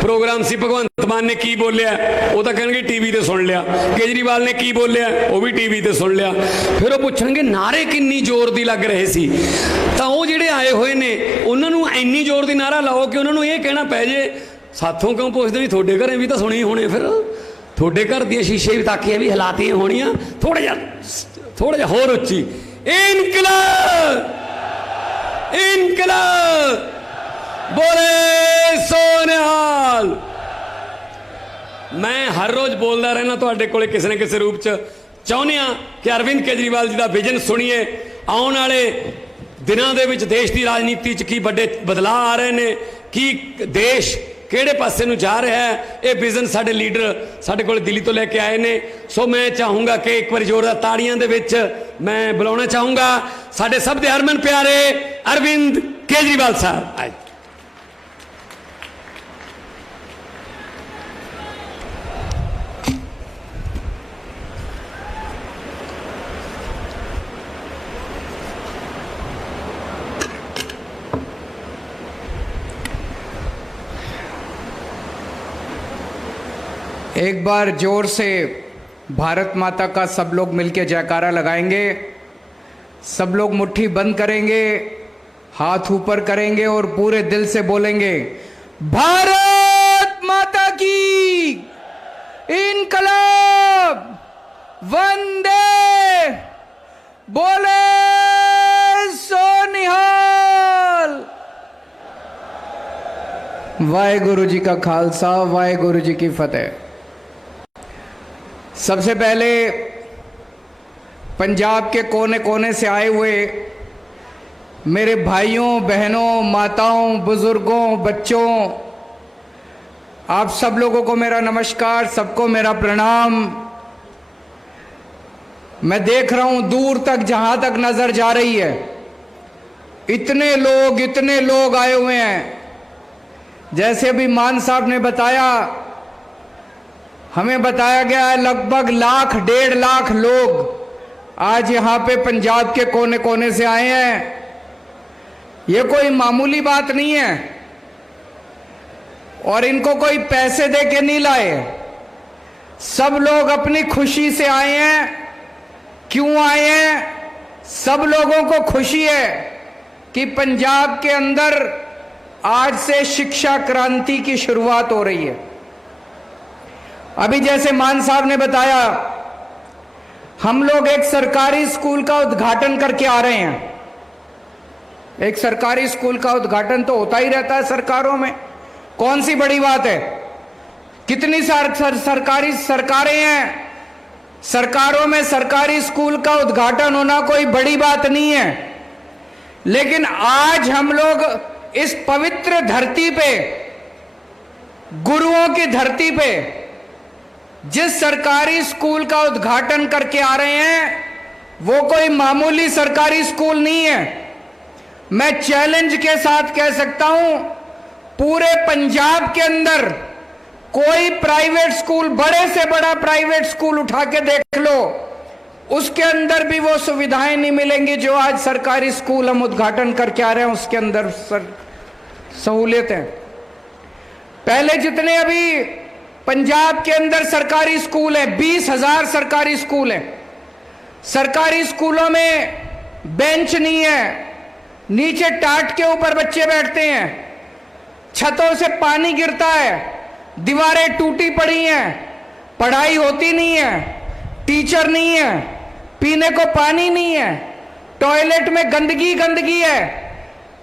प्रोग्राम सी भगवंत मान ने की बोलिया, वो तो कहणगे टीवी ते सुन लिया, केजरीवाल ने की बोलिया वो भी टीवी ते सुन लिया, फिर वो पुछणगे नारे किन्नी जोर दी लग रहे सी। तां वो जिहड़े आए होए ने उन्हां नूं इन्नी जोर दी नारा लाओ कि उन्हां नूं ये कहना पै जे साथों क्यों पुछदे भी तुहाडे घरें भी तां सुणी होणे, फिर तुहाडे घर दी शीशे भी ताकियां भी हलातियां होणियां, थोड़ा जिहा होर उच्ची, इनकलाब इनकलाब बोले सोनिहाल। मैं हर रोज बोलता रहना तुहाडे कोले किसी न किसी रूप च, चाहुंदे आ कि अरविंद केजरीवाल जी का विजन सुनिए, आउण वाले दिनां दे विच देश की राजनीति च की बड़े बदलाव आ रहे हैं, कि देश किहड़े पासे नूं जा रहा है, ये विजन साडे लीडर साडे कोल दिल्ली तो लैके आए ने। सो मैं चाहूँगा कि एक बार जोरदार ताड़ियां दे विच मैं बुलाउणा चाहूँगा साडे सब दे हरमन प्यारे अरविंद केजरीवाल साहब। एक बार जोर से भारत माता का सब लोग मिलकर जयकारा लगाएंगे, सब लोग मुट्ठी बंद करेंगे, हाथ ऊपर करेंगे और पूरे दिल से बोलेंगे भारत माता की इनकलाब वंदे बोले सोनिहाल। वाहेगुरु जी का खालसा, वाहेगुरु जी की फतेह। सबसे पहले पंजाब के कोने कोने से आए हुए मेरे भाइयों बहनों माताओं बुजुर्गों बच्चों, आप सब लोगों को मेरा नमस्कार, सबको मेरा प्रणाम। मैं देख रहा हूं दूर तक, जहां तक नजर जा रही है, इतने लोग आए हुए हैं। जैसे अभी मान साहब ने बताया, हमें बताया गया है लगभग 1.5 लाख लोग आज यहाँ पे पंजाब के कोने कोने से आए हैं। ये कोई मामूली बात नहीं है और इनको कोई पैसे दे के नहीं लाए, सब लोग अपनी खुशी से आए हैं। क्यों आए हैं? सब लोगों को खुशी है कि पंजाब के अंदर आज से शिक्षा क्रांति की शुरुआत हो रही है। अभी जैसे मान साहब ने बताया, हम लोग एक सरकारी स्कूल का उद्घाटन करके आ रहे हैं। एक सरकारी स्कूल का उद्घाटन तो होता ही रहता है सरकारों में, कौन सी बड़ी बात है। कितनी सरकारी सरकारें हैं, सरकारों में सरकारी स्कूल का उद्घाटन होना कोई बड़ी बात नहीं है। लेकिन आज हम लोग इस पवित्र धरती पे, गुरुओं की धरती पे जिस सरकारी स्कूल का उद्घाटन करके आ रहे हैं, वो कोई मामूली सरकारी स्कूल नहीं है। मैं चैलेंज के साथ कह सकता हूं, पूरे पंजाब के अंदर कोई प्राइवेट स्कूल, बड़े से बड़ा प्राइवेट स्कूल उठा के देख लो, उसके अंदर भी वो सुविधाएं नहीं मिलेंगी जो आज सरकारी स्कूल हम उद्घाटन करके आ रहे हैं उसके अंदर सहूलियतें। पहले जितने अभी पंजाब के अंदर सरकारी स्कूल है, 20,000 सरकारी स्कूल है। सरकारी स्कूलों में बेंच नहीं है, नीचे टाट के ऊपर बच्चे बैठते हैं, छतों से पानी गिरता है, दीवारें टूटी पड़ी हैं, पढ़ाई होती नहीं है, टीचर नहीं है, पीने को पानी नहीं है, टॉयलेट में गंदगी गंदगी है।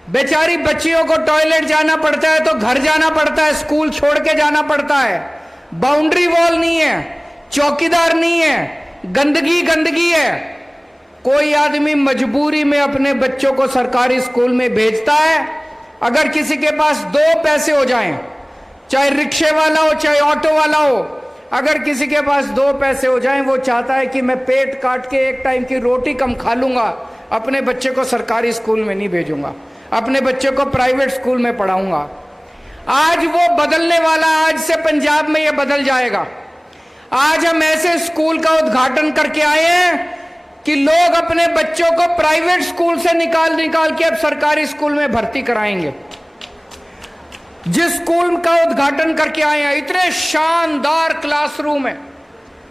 बेचारी बच्चियों को टॉयलेट जाना पड़ता है तो घर जाना पड़ता है, स्कूल छोड़ के जाना पड़ता है। बाउंड्री वॉल नहीं है, चौकीदार नहीं है, गंदगी गंदगी है। कोई आदमी मजबूरी में अपने बच्चों को सरकारी स्कूल में भेजता है। अगर किसी के पास 2 पैसे हो जाएं, चाहे रिक्शे वाला हो चाहे ऑटो वाला हो, अगर किसी के पास 2 पैसे हो जाएं, वो चाहता है कि मैं पेट काट के एक टाइम की रोटी कम खा लूंगा, अपने बच्चे को सरकारी स्कूल में नहीं भेजूंगा, अपने बच्चे को प्राइवेट स्कूल में पढ़ाऊंगा। आज वो बदलने वाला, आज से पंजाब में ये बदल जाएगा। आज हम ऐसे स्कूल का उद्घाटन करके आए हैं कि लोग अपने बच्चों को प्राइवेट स्कूल से निकाल के अब सरकारी स्कूल में भर्ती कराएंगे। जिस स्कूल का उद्घाटन करके आए हैं, इतने शानदार क्लासरूम है,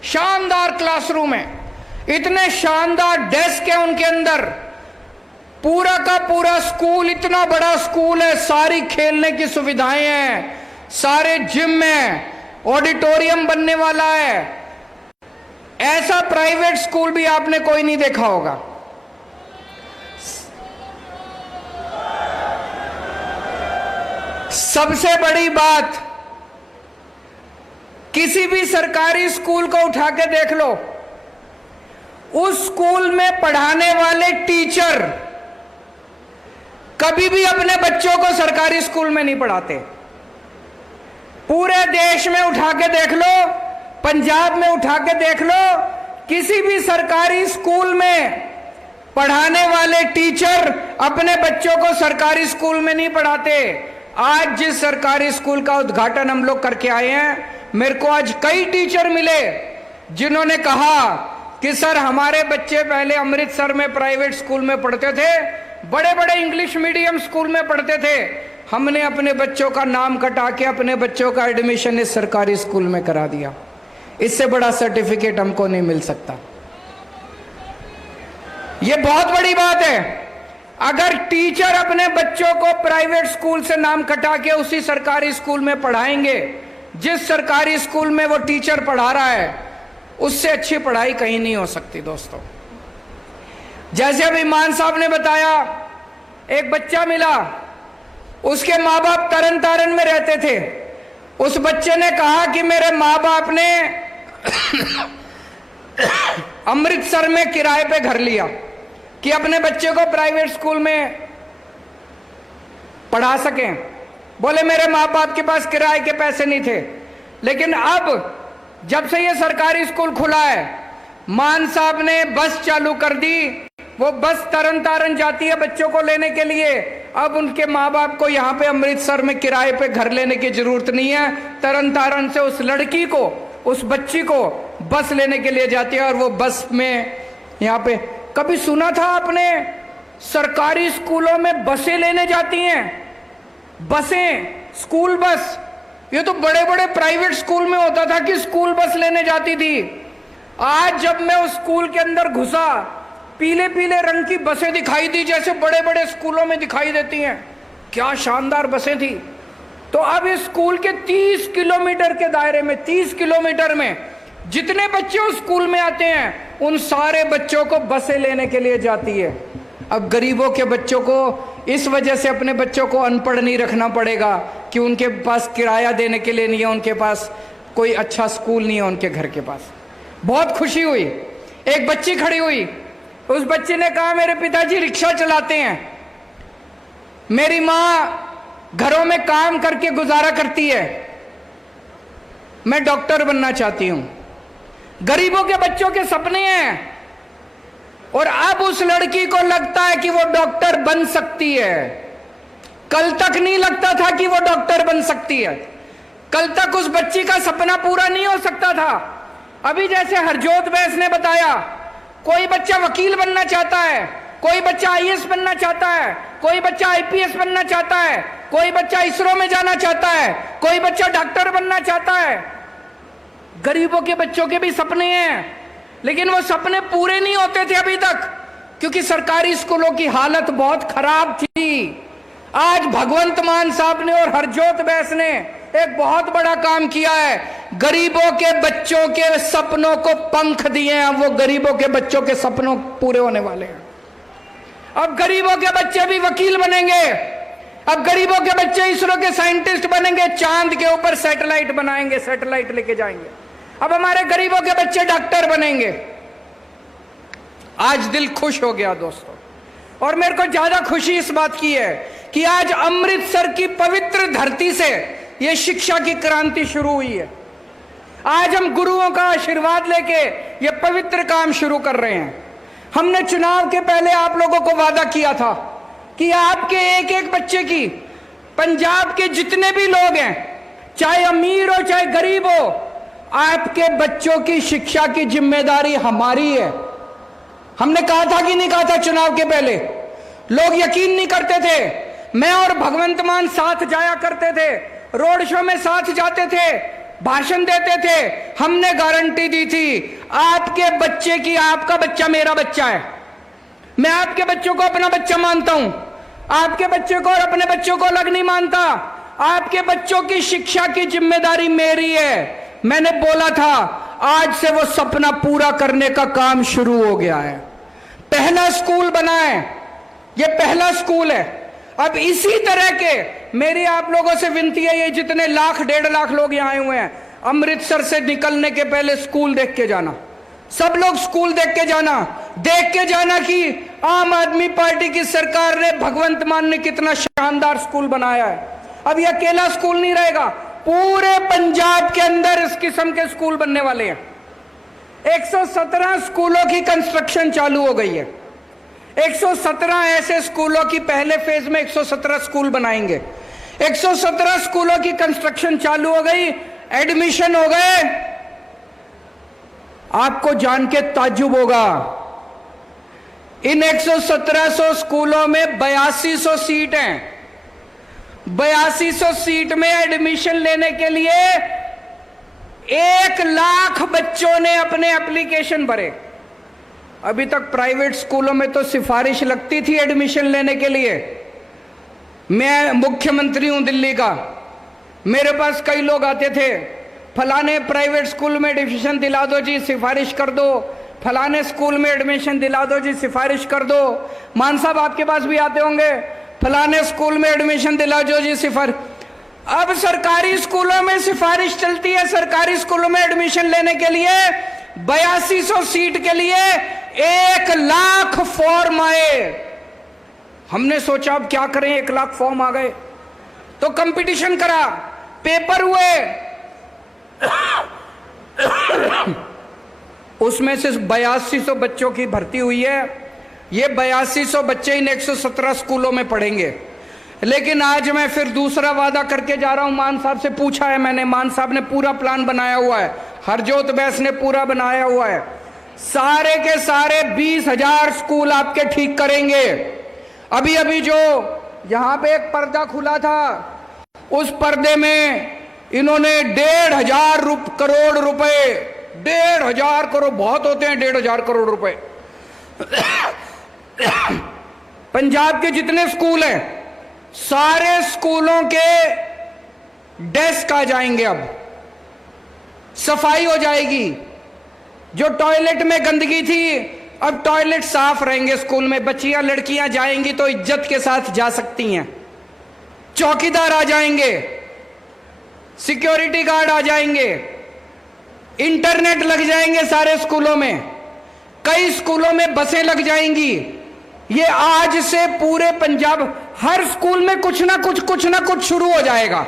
शानदार क्लासरूम है, इतने शानदार डेस्क है उनके अंदर, पूरा का पूरा स्कूल इतना बड़ा स्कूल है, सारी खेलने की सुविधाएं हैं, सारे जिम हैं, ऑडिटोरियम बनने वाला है। ऐसा प्राइवेट स्कूल भी आपने कोई नहीं देखा होगा। सबसे बड़ी बात, किसी भी सरकारी स्कूल को उठा के देख लो, उस स्कूल में पढ़ाने वाले टीचर कभी भी अपने बच्चों को सरकारी स्कूल में नहीं पढ़ाते। पूरे देश में उठा के देख लो, पंजाब में उठा के देख लो, किसी भी सरकारी स्कूल में पढ़ाने वाले टीचर अपने बच्चों को सरकारी स्कूल में नहीं पढ़ाते। आज जिस सरकारी स्कूल का उद्घाटन हम लोग करके आए हैं, मेरे को आज कई टीचर मिले जिन्होंने कहा कि सर, हमारे बच्चे पहले अमृतसर में प्राइवेट स्कूल में पढ़ते थे, बड़े बड़े इंग्लिश मीडियम स्कूल में पढ़ते थे, हमने अपने बच्चों का नाम कटा के अपने बच्चों का एडमिशन इस सरकारी स्कूल में करा दिया। इससे बड़ा सर्टिफिकेट हमको नहीं मिल सकता। यह बहुत बड़ी बात है। अगर टीचर अपने बच्चों को प्राइवेट स्कूल से नाम कटा के उसी सरकारी स्कूल में पढ़ाएंगे, जिस सरकारी स्कूल में वो टीचर पढ़ा रहा है, उससे अच्छी पढ़ाई कहीं नहीं हो सकती दोस्तों। जैसे अभी मान साहब ने बताया, एक बच्चा मिला, उसके माँ बाप तरन तारण में रहते थे। उस बच्चे ने कहा कि मेरे माँ बाप ने अमृतसर में किराए पे घर लिया कि अपने बच्चे को प्राइवेट स्कूल में पढ़ा सकें। बोले मेरे माँ बाप के पास किराए के पैसे नहीं थे, लेकिन अब जब से ये सरकारी स्कूल खुला है, मान साहब ने बस चालू कर दी। वो बस तरन तारण जाती है बच्चों को लेने के लिए। अब उनके माँ बाप को यहाँ पे अमृतसर में किराए पे घर लेने की जरूरत नहीं है। तरन तारण से उस लड़की को, उस बच्ची को बस लेने के लिए जाती है और वो बस में यहाँ पे, कभी सुना था आपने सरकारी स्कूलों में बसें लेने जाती हैं? बसें, स्कूल बस। ये तो बड़े बड़े प्राइवेट स्कूल में होता था कि स्कूल बस लेने जाती थी। आज जब मैं उस स्कूल के अंदर घुसा, पीले पीले रंग की बसें दिखाई दी, जैसे बड़े बड़े स्कूलों में दिखाई देती हैं। क्या शानदार बसें थी। तो अब इस स्कूल के 30 किलोमीटर के दायरे में, 30 किलोमीटर में जितने बच्चे उस स्कूल में आते हैं उन सारे बच्चों को बसें लेने के लिए जाती है। अब गरीबों के बच्चों को इस वजह से अपने बच्चों को अनपढ़ नहीं रखना पड़ेगा कि उनके पास किराया देने के लिए नहीं है, उनके पास कोई अच्छा स्कूल नहीं है उनके घर के पास। बहुत खुशी हुई, एक बच्ची खड़ी हुई, उस बच्ची ने कहा मेरे पिताजी रिक्शा चलाते हैं, मेरी माँ घरों में काम करके गुजारा करती है, मैं डॉक्टर बनना चाहती हूं। गरीबों के बच्चों के सपने हैं और अब उस लड़की को लगता है कि वो डॉक्टर बन सकती है। कल तक नहीं लगता था कि वो डॉक्टर बन सकती है, कल तक उस बच्ची का सपना पूरा नहीं हो सकता था। अभी जैसे हरजोत बैस ने बताया, कोई बच्चा वकील बनना चाहता है, कोई बच्चा आईएएस बनना चाहता है, कोई बच्चा आईपीएस बनना चाहता है, कोई बच्चा इसरो में जाना चाहता है, कोई बच्चा डॉक्टर बनना चाहता है। गरीबों के बच्चों के भी सपने हैं, लेकिन वो सपने पूरे नहीं होते थे अभी तक, क्योंकि सरकारी स्कूलों की हालत बहुत खराब थी। आज भगवंत मान साहब ने और हरजोत बैस ने एक बहुत बड़ा काम किया है, गरीबों के बच्चों के सपनों को पंख दिए हैं। वो गरीबों के बच्चों के सपनों पूरे होने वाले हैं। अब गरीबों के बच्चे भी वकील बनेंगे, अब गरीबों के बच्चे इसरो के साइंटिस्ट बनेंगे, चांद के ऊपर सैटेलाइट बनाएंगे, सैटेलाइट लेके जाएंगे। अब हमारे गरीबों के बच्चे डॉक्टर बनेंगे। आज दिल खुश हो गया दोस्तों, और मेरे को ज्यादा खुशी इस बात की है कि आज अमृतसर की पवित्र धरती से यह शिक्षा की क्रांति शुरू हुई है। आज हम गुरुओं का आशीर्वाद लेके ये पवित्र काम शुरू कर रहे हैं। हमने चुनाव के पहले आप लोगों को वादा किया था कि आपके एक एक बच्चे की, पंजाब के जितने भी लोग हैं, चाहे अमीर हो चाहे गरीब हो, आपके बच्चों की शिक्षा की जिम्मेदारी हमारी है। हमने कहा था कि नहीं कहा था चुनाव के पहले? लोग यकीन नहीं करते थे। मैं और भगवंत मान साथ जाया करते थे, रोड शो में साथ जाते थे, भाषण देते थे। हमने गारंटी दी थी आपके बच्चे की, आपका बच्चा मेरा बच्चा है, मैं आपके बच्चों को अपना बच्चा मानता हूं, आपके बच्चे को और अपने बच्चों को अलग नहीं मानता। आपके बच्चों की शिक्षा की जिम्मेदारी मेरी है। मैंने बोला था, आज से वो सपना पूरा करने का काम शुरू हो गया है। पहला स्कूल बना है, ये पहला स्कूल है। अब इसी तरह के मेरी आप लोगों से विनती है, ये जितने लाख 1.5 लाख लोग यहाँ आए हुए हैं, अमृतसर से निकलने के पहले स्कूल देख के जाना। सब लोग स्कूल देख के जाना कि आम आदमी पार्टी की सरकार ने, भगवंत मान ने कितना शानदार स्कूल बनाया है। अब ये अकेला स्कूल नहीं रहेगा, पूरे पंजाब के अंदर इस किस्म के स्कूल बनने वाले हैं। 117 स्कूलों की कंस्ट्रक्शन चालू हो गई है। 117 ऐसे स्कूलों की, पहले फेज में 117 स्कूल बनाएंगे। 117 स्कूलों की कंस्ट्रक्शन चालू हो गई, एडमिशन हो गए। आपको जान के ताज्जुब होगा, इन 117 स्कूलों में 8200 सीट हैं। 8200 सीट में एडमिशन लेने के लिए 1 लाख बच्चों ने अपने एप्लीकेशन भरे। अभी तक प्राइवेट स्कूलों में तो सिफारिश लगती थी एडमिशन लेने के लिए। मैं मुख्यमंत्री हूं दिल्ली का, मेरे पास कई लोग आते थे, फलाने प्राइवेट स्कूल में एडमिशन दिला दो जी, सिफारिश कर दो, फलाने स्कूल में एडमिशन दिला दो जी, सिफारिश कर दो। मान साहब आपके पास भी आते होंगे, फलाने स्कूल में एडमिशन दिला दो जी, सिफारिश। अब सरकारी स्कूलों में सिफारिश चलती है, सरकारी स्कूलों में एडमिशन लेने के लिए 8200 सीट के लिए 1 लाख फॉर्म आए। हमने सोचा अब क्या करें, 1 लाख फॉर्म आ गए, तो कंपटीशन करा, पेपर हुए। उसमें से 8200 बच्चों की भर्ती हुई है। ये 8200 बच्चे इन 117 स्कूलों में पढ़ेंगे। लेकिन आज मैं फिर दूसरा वादा करके जा रहा हूं। मान साहब से पूछा है मैंने, मान साहब ने पूरा प्लान बनाया हुआ है, हरजोत बैस ने पूरा बनाया हुआ है। सारे के सारे 20,000 स्कूल आपके ठीक करेंगे। अभी अभी जो यहां पे एक पर्दा खुला था, उस पर्दे में इन्होंने 1,500 करोड़ रुपए, 1,500 करोड़ बहुत होते हैं, 1,500 करोड़ रुपए पंजाब के जितने स्कूल हैं सारे स्कूलों के डेस्क आ जाएंगे। अब सफाई हो जाएगी, जो टॉयलेट में गंदगी थी, अब टॉयलेट साफ रहेंगे स्कूल में। बच्चियां लड़कियां जाएंगी तो इज्जत के साथ जा सकती हैं। चौकीदार आ जाएंगे, सिक्योरिटी गार्ड आ जाएंगे, इंटरनेट लग जाएंगे सारे स्कूलों में, कई स्कूलों में बसें लग जाएंगी। ये आज से पूरे पंजाब हर स्कूल में कुछ ना कुछ शुरू हो जाएगा।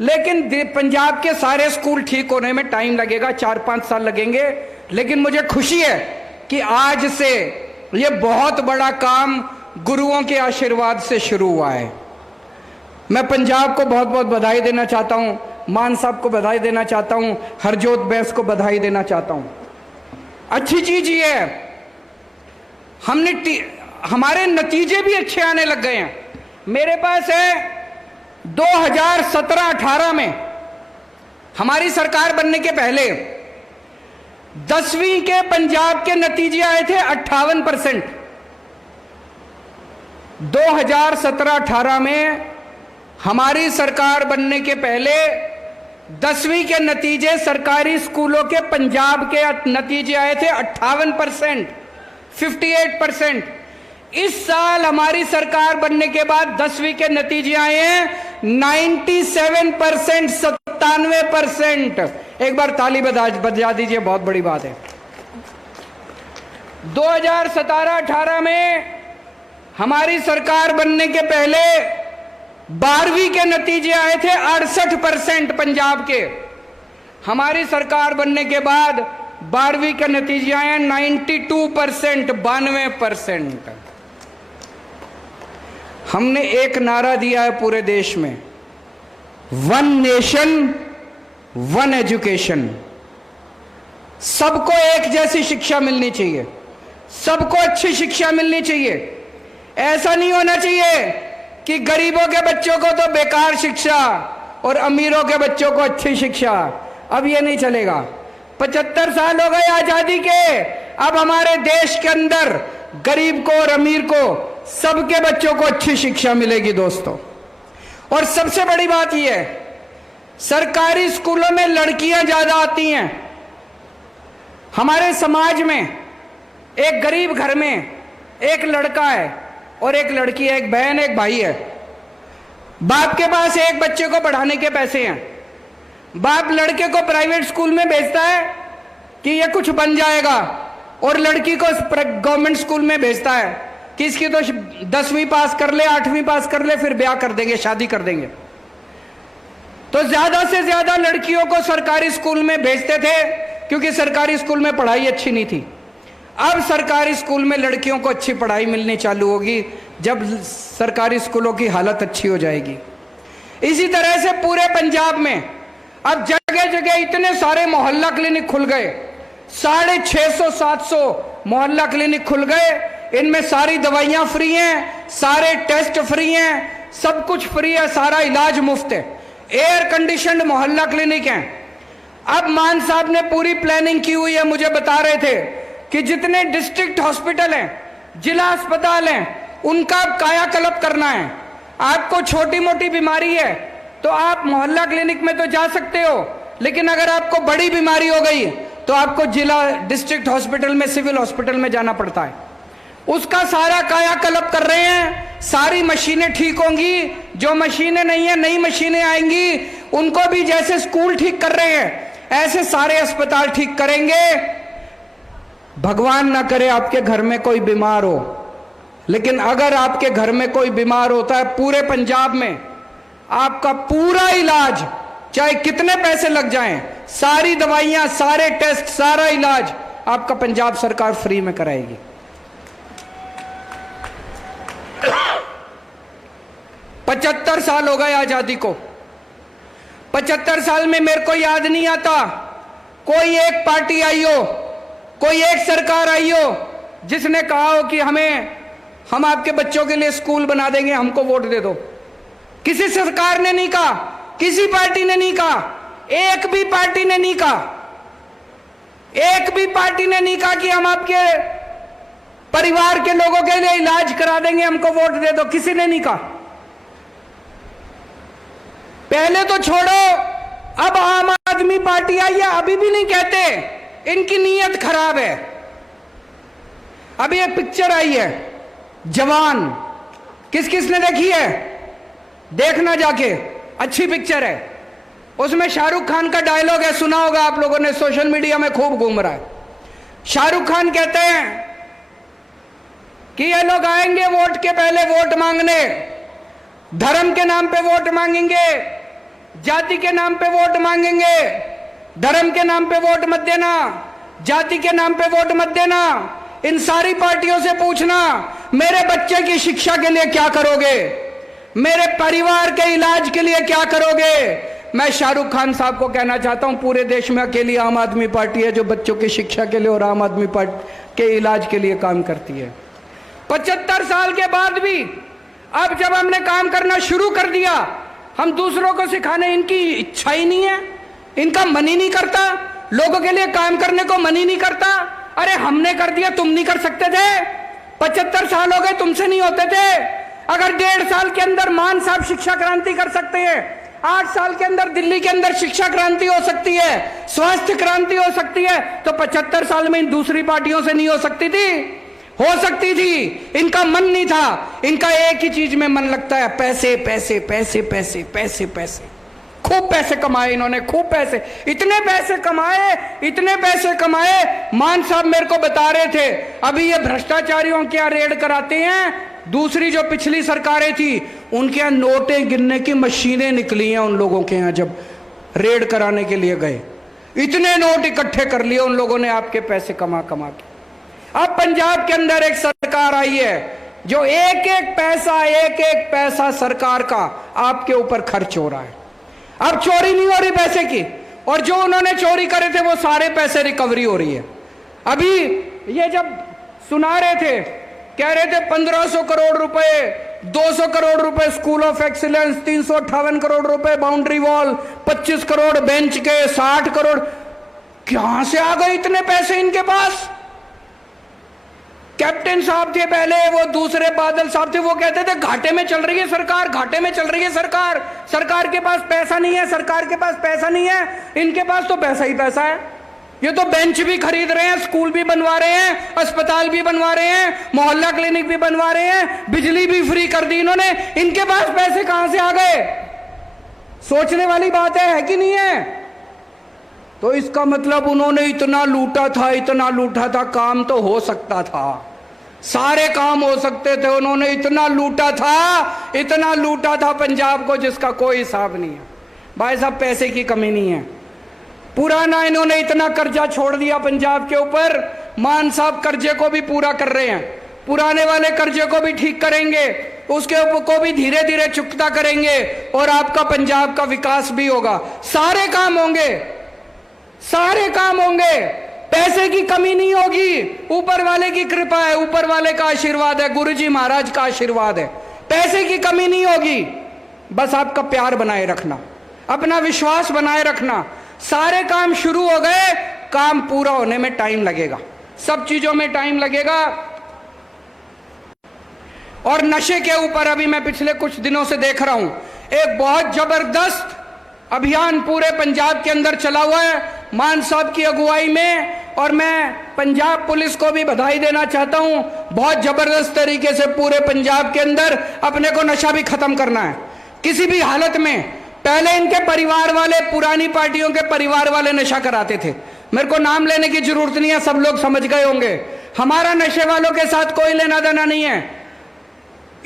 लेकिन पंजाब के सारे स्कूल ठीक होने में टाइम लगेगा, 4-5 साल लगेंगे। लेकिन मुझे खुशी है कि आज से ये बहुत बड़ा काम गुरुओं के आशीर्वाद से शुरू हुआ है। मैं पंजाब को बहुत बहुत बधाई देना चाहता हूं, मान साहब को बधाई देना चाहता हूं, हरजोत बैस को बधाई देना चाहता हूं। अच्छी चीज ये है, हमारे नतीजे भी अच्छे आने लग गए हैं। मेरे पास है 2017-18 में हमारी सरकार बनने के पहले 10वीं के पंजाब के नतीजे आए थे 58%। 2017-18 में हमारी सरकार बनने के पहले 10वीं के नतीजे सरकारी स्कूलों के पंजाब के नतीजे आए थे 58%, 58%। इस साल हमारी सरकार बनने के बाद 10वीं के नतीजे आए हैं 97%, 97%। एक बार ताली बजा दीजिए, बहुत बड़ी बात है। 2017-18 में हमारी सरकार बनने के पहले 12वीं के नतीजे आए थे 68% पंजाब के। हमारी सरकार बनने के बाद 12वीं के नतीजे आए हैं 92%, 92%। हमने एक नारा दिया है पूरे देश में, 1 नेशन 1 एजुकेशन। सबको एक जैसी शिक्षा मिलनी चाहिए, सबको अच्छी शिक्षा मिलनी चाहिए। ऐसा नहीं होना चाहिए कि गरीबों के बच्चों को तो बेकार शिक्षा और अमीरों के बच्चों को अच्छी शिक्षा। अब ये नहीं चलेगा। 75 साल हो गए आजादी के, अब हमारे देश के अंदर गरीब को और अमीर को सबके बच्चों को अच्छी शिक्षा मिलेगी दोस्तों। और सबसे बड़ी बात यह है, सरकारी स्कूलों में लड़कियां ज्यादा आती हैं। हमारे समाज में एक गरीब घर में एक लड़का है और एक लड़की है, एक बहन एक भाई है। बाप के पास एक बच्चे को पढ़ाने के पैसे हैं। बाप लड़के को प्राइवेट स्कूल में भेजता है कि ये कुछ बन जाएगा, और लड़की को गवर्नमेंट स्कूल में भेजता है कि इसकी तो 10वीं पास कर ले, 8वीं पास कर ले, फिर ब्याह कर देंगे, शादी कर देंगे। तो ज्यादा से ज्यादा लड़कियों को सरकारी स्कूल में भेजते थे क्योंकि सरकारी स्कूल में पढ़ाई अच्छी नहीं थी। अब सरकारी स्कूल में लड़कियों को अच्छी पढ़ाई मिलनी चालू होगी जब सरकारी स्कूलों की हालत अच्छी हो जाएगी। इसी तरह से पूरे पंजाब में अब जगह जगह इतने सारे मोहल्ला क्लिनिक खुल गए, 650-700 मोहल्ला क्लिनिक खुल गए। इनमें सारी दवाइयां फ्री हैं, सारे टेस्ट फ्री हैं, सब कुछ फ्री है, सारा इलाज मुफ्त है। एयर कंडीशनड मोहल्ला क्लिनिक हैं। अब मान साहब ने पूरी प्लानिंग की हुई है, मुझे बता रहे थे कि जितने डिस्ट्रिक्ट हॉस्पिटल हैं, जिला अस्पताल हैं, उनका कायाकल्प करना है। आपको छोटी मोटी बीमारी है तो आप मोहल्ला क्लिनिक में तो जा सकते हो, लेकिन अगर आपको बड़ी बीमारी हो गई तो आपको जिला डिस्ट्रिक्ट हॉस्पिटल में, सिविल हॉस्पिटल में जाना पड़ता है। उसका सारा कायाकल्प कर रहे हैं। सारी मशीनें ठीक होंगी, जो मशीनें नहीं है नई मशीनें आएंगी। उनको भी जैसे स्कूल ठीक कर रहे हैं ऐसे सारे अस्पताल ठीक करेंगे। भगवान ना करे आपके घर में कोई बीमार हो, लेकिन अगर आपके घर में कोई बीमार होता है, पूरे पंजाब में आपका पूरा इलाज, चाहे कितने पैसे लग जाएं, सारी दवाइयां, सारे टेस्ट, सारा इलाज आपका पंजाब सरकार फ्री में कराएगी। 75 साल हो गए आजादी को। 75 साल में मेरे को याद नहीं आता कोई एक पार्टी आई हो, कोई एक सरकार आई हो जिसने कहा हो कि हम आपके बच्चों के लिए स्कूल बना देंगे, हमको वोट दे दो। किसी सरकार ने नहीं कहा, किसी पार्टी ने नहीं कहा, एक भी पार्टी ने नहीं कहा, एक भी पार्टी ने नहीं कहा कि हम आपके परिवार के लोगों के लिए इलाज करा देंगे, हमको वोट दे दो। किसी ने नहीं कहा। पहले तो छोड़ो, अब आम आदमी पार्टी आई है, अभी भी नहीं कहते इनकी नीयत खराब है। अभी एक पिक्चर आई है जवान, किस किस ने देखी है? देखना जाके, अच्छी पिक्चर है। उसमें शाहरुख खान का डायलॉग है, सुना होगा आप लोगों ने, सोशल मीडिया में खूब घूम रहा है। शाहरुख खान कहते हैं कि ये लोग आएंगे वोट के पहले वोट मांगने, धर्म के नाम पे वोट मांगेंगे, जाति के नाम पे वोट मांगेंगे, धर्म के नाम पे वोट मत देना, जाति के नाम पे वोट मत देना। इन सारी पार्टियों से पूछना मेरे बच्चे की शिक्षा के लिए क्या करोगे, मेरे परिवार के इलाज के लिए क्या करोगे। मैं शाहरुख खान साहब को कहना चाहता हूं, पूरे देश में अकेली आम आदमी पार्टी है जो बच्चों की शिक्षा के लिए और आम आदमी पार्टी के इलाज के लिए काम करती है। 75 साल के बाद भी अब जब हमने काम करना शुरू कर दिया, हम दूसरों को सिखाने, इनकी इच्छा ही नहीं है, इनका मन ही नहीं करता, लोगों के लिए काम करने को मन ही नहीं करता। अरे हमने कर दिया, तुम नहीं कर सकते थे? 75 साल हो गए, तुमसे नहीं होते थे? अगर 1.5 साल के अंदर मान साहब शिक्षा क्रांति कर सकते हैं, 8 साल के अंदर दिल्ली के अंदर शिक्षा क्रांति हो सकती है, स्वास्थ्य क्रांति हो सकती है, तो 75 साल में इन दूसरी पार्टियों से नहीं हो सकती थी? हो सकती थी। इनका मन नहीं था, इनका एक ही चीज में मन लगता है, पैसे पैसे पैसे पैसे पैसे पैसे। खूब पैसे कमाए इन्होंने, खूब पैसे, इतने पैसे कमाए, इतने पैसे कमाए। मान साहब मेरे को बता रहे थे, अभी ये भ्रष्टाचारियों के यहाँ रेड कराते हैं। दूसरी जो पिछली सरकारें थी उनके यहाँ नोटें गिनने की मशीनें निकली हैं उन लोगों के यहाँ, जब रेड कराने के लिए गए इतने नोट इकट्ठे कर लिए उन लोगों ने आपके पैसे कमा कमा के। अब पंजाब के अंदर एक सरकार आई है जो एक एक पैसा सरकार का आपके ऊपर खर्च हो रहा है। अब चोरी नहीं हो रही पैसे की, और जो उन्होंने चोरी करे थे वो सारे पैसे रिकवरी हो रही है। अभी ये जब सुना रहे थे, कह रहे थे 1500 करोड़ रुपए, 200 करोड़ रुपए स्कूल ऑफ एक्सीलेंस, 358 करोड़ रुपए बाउंड्री वॉल, 25 करोड़ बेंच के, 60 करोड़। कहां से आ गए इतने पैसे इनके पास? कैप्टन साहब थे पहले, वो दूसरे बादल साहब थे, वो कहते थे घाटे में चल रही है सरकार, घाटे में चल रही है सरकार, सरकार के पास पैसा नहीं है, सरकार के पास पैसा नहीं है। इनके पास तो पैसा ही पैसा है। ये तो बेंच भी खरीद रहे हैं, स्कूल भी बनवा रहे हैं, अस्पताल भी बनवा रहे हैं, मोहल्ला क्लिनिक भी बनवा रहे हैं, बिजली भी फ्री कर दी इन्होंने। इनके पास पैसे कहां से आ गए? सोचने वाली बात है कि नहीं है? तो इसका मतलब उन्होंने इतना लूटा था, इतना लूटा था, काम तो हो सकता था, सारे काम हो सकते थे। उन्होंने इतना लूटा था, इतना लूटा था पंजाब को जिसका कोई हिसाब नहीं है। भाई साहब पैसे की कमी नहीं है। पुराना इन्होंने इतना कर्जा छोड़ दिया पंजाब के ऊपर, मान साहब कर्जे को भी पूरा कर रहे हैं, पुराने वाले कर्जे को भी ठीक करेंगे, उसके ऊपर को भी धीरे धीरे चुकता करेंगे, और आपका पंजाब का विकास भी होगा। सारे काम होंगे, सारे काम होंगे, पैसे की कमी नहीं होगी। ऊपर वाले की कृपा है, ऊपर वाले का आशीर्वाद है, गुरुजी महाराज का आशीर्वाद है। पैसे की कमी नहीं होगी, बस आपका प्यार बनाए रखना, अपना विश्वास बनाए रखना। सारे काम शुरू हो गए, काम पूरा होने में टाइम लगेगा, सब चीजों में टाइम लगेगा। और नशे के ऊपर अभी मैं पिछले कुछ दिनों से देख रहा हूं, एक बहुत जबरदस्त अभियान पूरे पंजाब के अंदर चला हुआ है मान साहब की अगुवाई में, और मैं पंजाब पुलिस को भी बधाई देना चाहता हूं। बहुत जबरदस्त तरीके से पूरे पंजाब के अंदर अपने को नशा भी खत्म करना है किसी भी हालत में। पहले इनके परिवार वाले, पुरानी पार्टियों के परिवार वाले नशा कराते थे, मेरे को नाम लेने की जरूरत नहीं है, सब लोग समझ गए होंगे। हमारा नशे वालों के साथ कोई लेना देना नहीं है,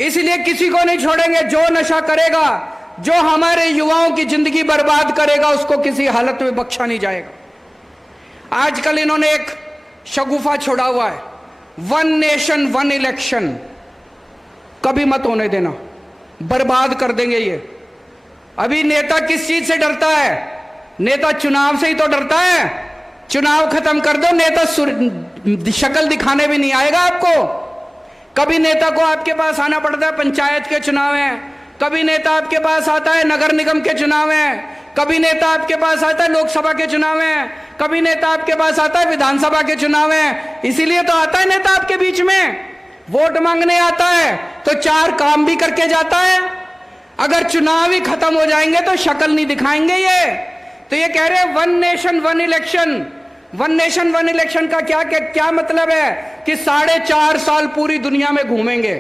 इसलिए किसी को नहीं छोड़ेंगे। जो नशा करेगा, जो हमारे युवाओं की जिंदगी बर्बाद करेगा, उसको किसी हालत में बख्शा नहीं जाएगा। आजकल इन्होंने एक शगुफा छोड़ा हुआ है, 1 नेशन 1 इलेक्शन। कभी मत होने देना, बर्बाद कर देंगे ये। अभी नेता किस चीज से डरता है? नेता चुनाव से ही तो डरता है। चुनाव खत्म कर दो, नेता शक्ल दिखाने भी नहीं आएगा आपको। कभी नेता को आपके पास आना पड़ता है, पंचायत के चुनाव हैं, कभी नेता आपके पास आता है नगर निगम के चुनाव हैं, कभी नेता आपके पास आता है लोकसभा के चुनाव हैं, कभी नेता आपके पास आता है विधानसभा के चुनाव हैं। इसीलिए तो आता है नेता आपके बीच में, वोट मांगने आता है तो 4 काम भी करके जाता है। अगर चुनाव ही खत्म हो जाएंगे तो शक्ल नहीं दिखाएंगे ये। तो ये कह रहे हैं 1 nation 1 election, one nation one election का क्या मतलब है कि 4.5 साल पूरी दुनिया में घूमेंगे,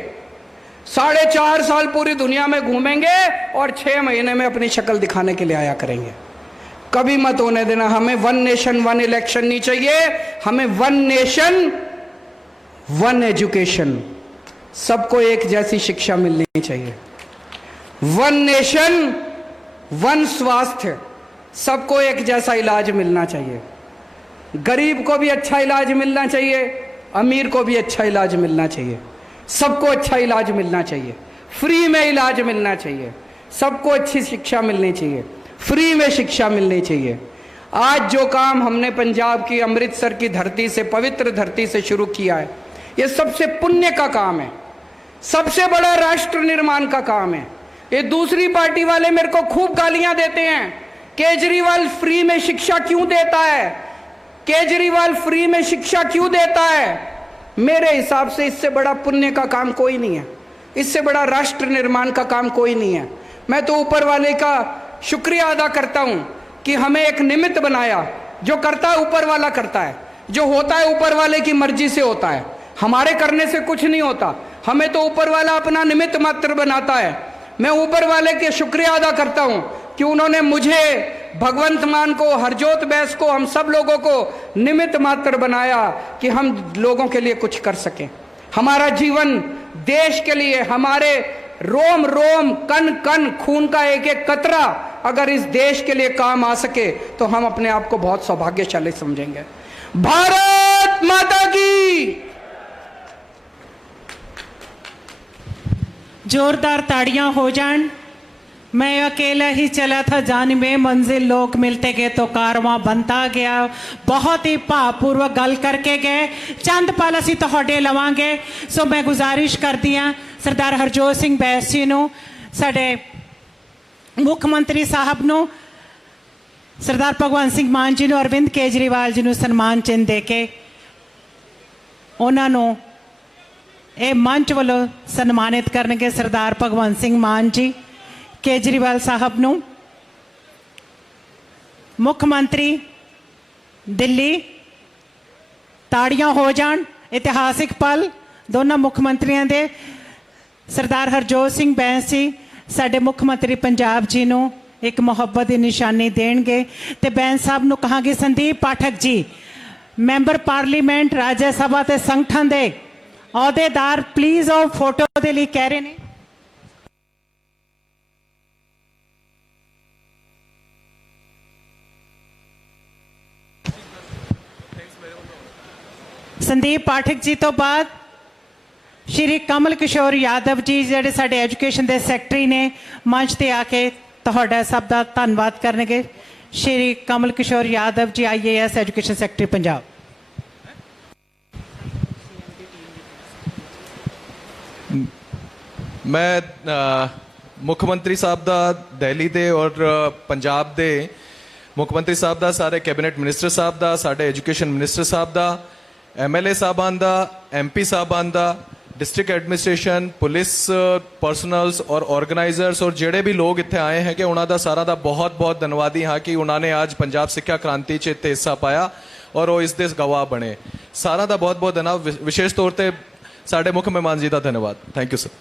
4.5 साल पूरी दुनिया में घूमेंगे और 6 महीने में अपनी शक्ल दिखाने के लिए आया करेंगे। कभी मत होने देना। हमें वन नेशन वन इलेक्शन नहीं चाहिए, हमें वन नेशन वन एजुकेशन, सबको एक जैसी शिक्षा मिलनी चाहिए। वन नेशन वन स्वास्थ्य, सबको एक जैसा इलाज मिलना चाहिए। गरीब को भी अच्छा इलाज मिलना चाहिए, अमीर को भी अच्छा इलाज मिलना चाहिए, सबको अच्छा इलाज मिलना चाहिए, फ्री में इलाज मिलना चाहिए, सबको अच्छी शिक्षा मिलनी चाहिए, फ्री में शिक्षा मिलनी चाहिए। आज जो काम हमने पंजाब की अमृतसर की धरती से, पवित्र धरती से शुरू किया है, ये सबसे पुण्य का काम है, सबसे बड़ा राष्ट्र निर्माण का काम है। ये दूसरी पार्टी वाले मेरे को खूब गालियां देते हैं, केजरीवाल फ्री में शिक्षा क्यों देता है, केजरीवाल फ्री में शिक्षा क्यों देता है। मेरे हिसाब से इससे बड़ा पुण्य का काम कोई नहीं है, इससे बड़ा राष्ट्र निर्माण का काम कोई नहीं है। मैं तो ऊपर वाले का शुक्रिया अदा करता हूं कि हमें एक निमित्त बनाया। जो करता है ऊपर वाला करता है, जो होता है ऊपर वाले की मर्जी से होता है, हमारे करने से कुछ नहीं होता। हमें तो ऊपर वाला अपना निमित्त मात्र बनाता है। मैं ऊपर वाले के शुक्रिया अदा करता हूं कि उन्होंने मुझे, भगवंत मान को, हरजोत बैस को, हम सब लोगों को निमित्त मात्र बनाया कि हम लोगों के लिए कुछ कर सकें। हमारा जीवन देश के लिए, हमारे रोम रोम कण कण खून का एक एक कतरा अगर इस देश के लिए काम आ सके तो हम अपने आप को बहुत सौभाग्यशाली समझेंगे। भारत माता की। जोरदार ताड़ियां हो जान। मैं अकेला ही चला था जानिबे मंजिल, लोग मिलते गए तो कारवां बनता गया। बहुत ही भावपूर्वक गल करके गए। चंद पल असीं तुहाडे लवांगे। सो मैं गुजारिश करदी हां सरदार हरजोत सिंह बैस जी नूं, साडे मुख मंत्री साहब नूं, सरदार भगवंत सिंह मान जी नूं, अरविंद केजरीवाल जी नूं सन्मान चिन्ह दे के उन्हां नूं ਇਹ ਮੰਚ ਵੱਲੋਂ ਸਨਮਾਨਿਤ ਕਰਨਗੇ। ਸਰਦਾਰ ਭਗਵੰਤ ਸਿੰਘ ਮਾਨ ਜੀ, ਕੇਜਰੀਵਾਲ ਸਾਹਿਬ ਨੂੰ ਮੁੱਖ ਮੰਤਰੀ ਦਿੱਲੀ। ਤਾੜੀਆਂ ਹੋ ਜਾਣ। ਇਤਿਹਾਸਿਕ ਪਲ ਦੋਨਾਂ ਮੁੱਖ ਮੰਤਰੀਆਂ ਦੇ। ਸਰਦਾਰ ਹਰਜੋਤ ਸਿੰਘ ਬੈਂਸ ਜੀ ਸਾਡੇ ਮੁੱਖ ਮੰਤਰੀ ਪੰਜਾਬ ਜੀ ਨੂੰ ਇੱਕ ਮੁਹੱਬਤ ਦੀ ਨਿਸ਼ਾਨੀ ਦੇਣਗੇ ਤੇ ਬੈਂਸ ਸਾਹਿਬ ਨੂੰ ਕਹਾਂਗੇ ਸੰਦੀਪ ਪਾਠਕ ਜੀ, ਮੈਂਬਰ ਪਾਰਲੀਮੈਂਟ, ਰਾਜ ਸਭਾ ਤੇ ਸੰਗਠਨ ਦੇ ਅਹੁਦੇਦਾਰ, ਪਲੀਜ਼ ਉਹ ਫੋਟੋ ਦੇ ਲਈ ਕਹਿ ਰਹੇ ਨੇ। ਸੰਦੀਪ ਪਾਠਕ ਜੀ ਤੋਂ ਬਾਅਦ ਸ਼੍ਰੀ ਕਮਲ ਕਿਸ਼ੋਰ ਯਾਦਵ ਜੀ ਜਿਹੜੇ ਸਾਡੇ ਐਜੂਕੇਸ਼ਨ ਦੇ ਸੈਕਟਰੀ ਨੇ, ਮੰਚ ਤੇ ਆ ਕੇ ਤੁਹਾਡਾ ਸਭ ਦਾ ਧੰਨਵਾਦ ਕਰਨਗੇ। ਸ਼੍ਰੀ ਕਮਲ ਕਿਸ਼ੋਰ ਯਾਦਵ ਜੀ, IAS ਐਜੂਕੇਸ਼ਨ ਸੈਕਟਰੀ ਪੰਜਾਬ। मैं मुख मंत्री साहब दा दिल्ली दे और पंजाब दे मुख मंत्री साहब दा, सारे कैबिनेट मिनिस्टर साहब दा, साडे एजुकेशन मिनिस्टर साहब दा, MLA साहबान दा, MP साहबान दा, डिस्ट्रिक्ट एडमिनिस्ट्रेशन, पुलिस पर्सनल्स और ऑर्गेनाइजर्स और जेड़े भी लोग इत्थे आए हैं कि उन्होंने सारा दा बहुत बहुत धन्यवादी हाँ कि उन्होंने आज पंजाब सिक्ख्या क्रांति च इत्थे हिस्सा पाया और वो इस दे गवाह बने। सारा दा बहुत बहुत धन्यवाद। विशेष तौर पर साडे मुख मेहमान जी का धन्यवाद। Thank you sir.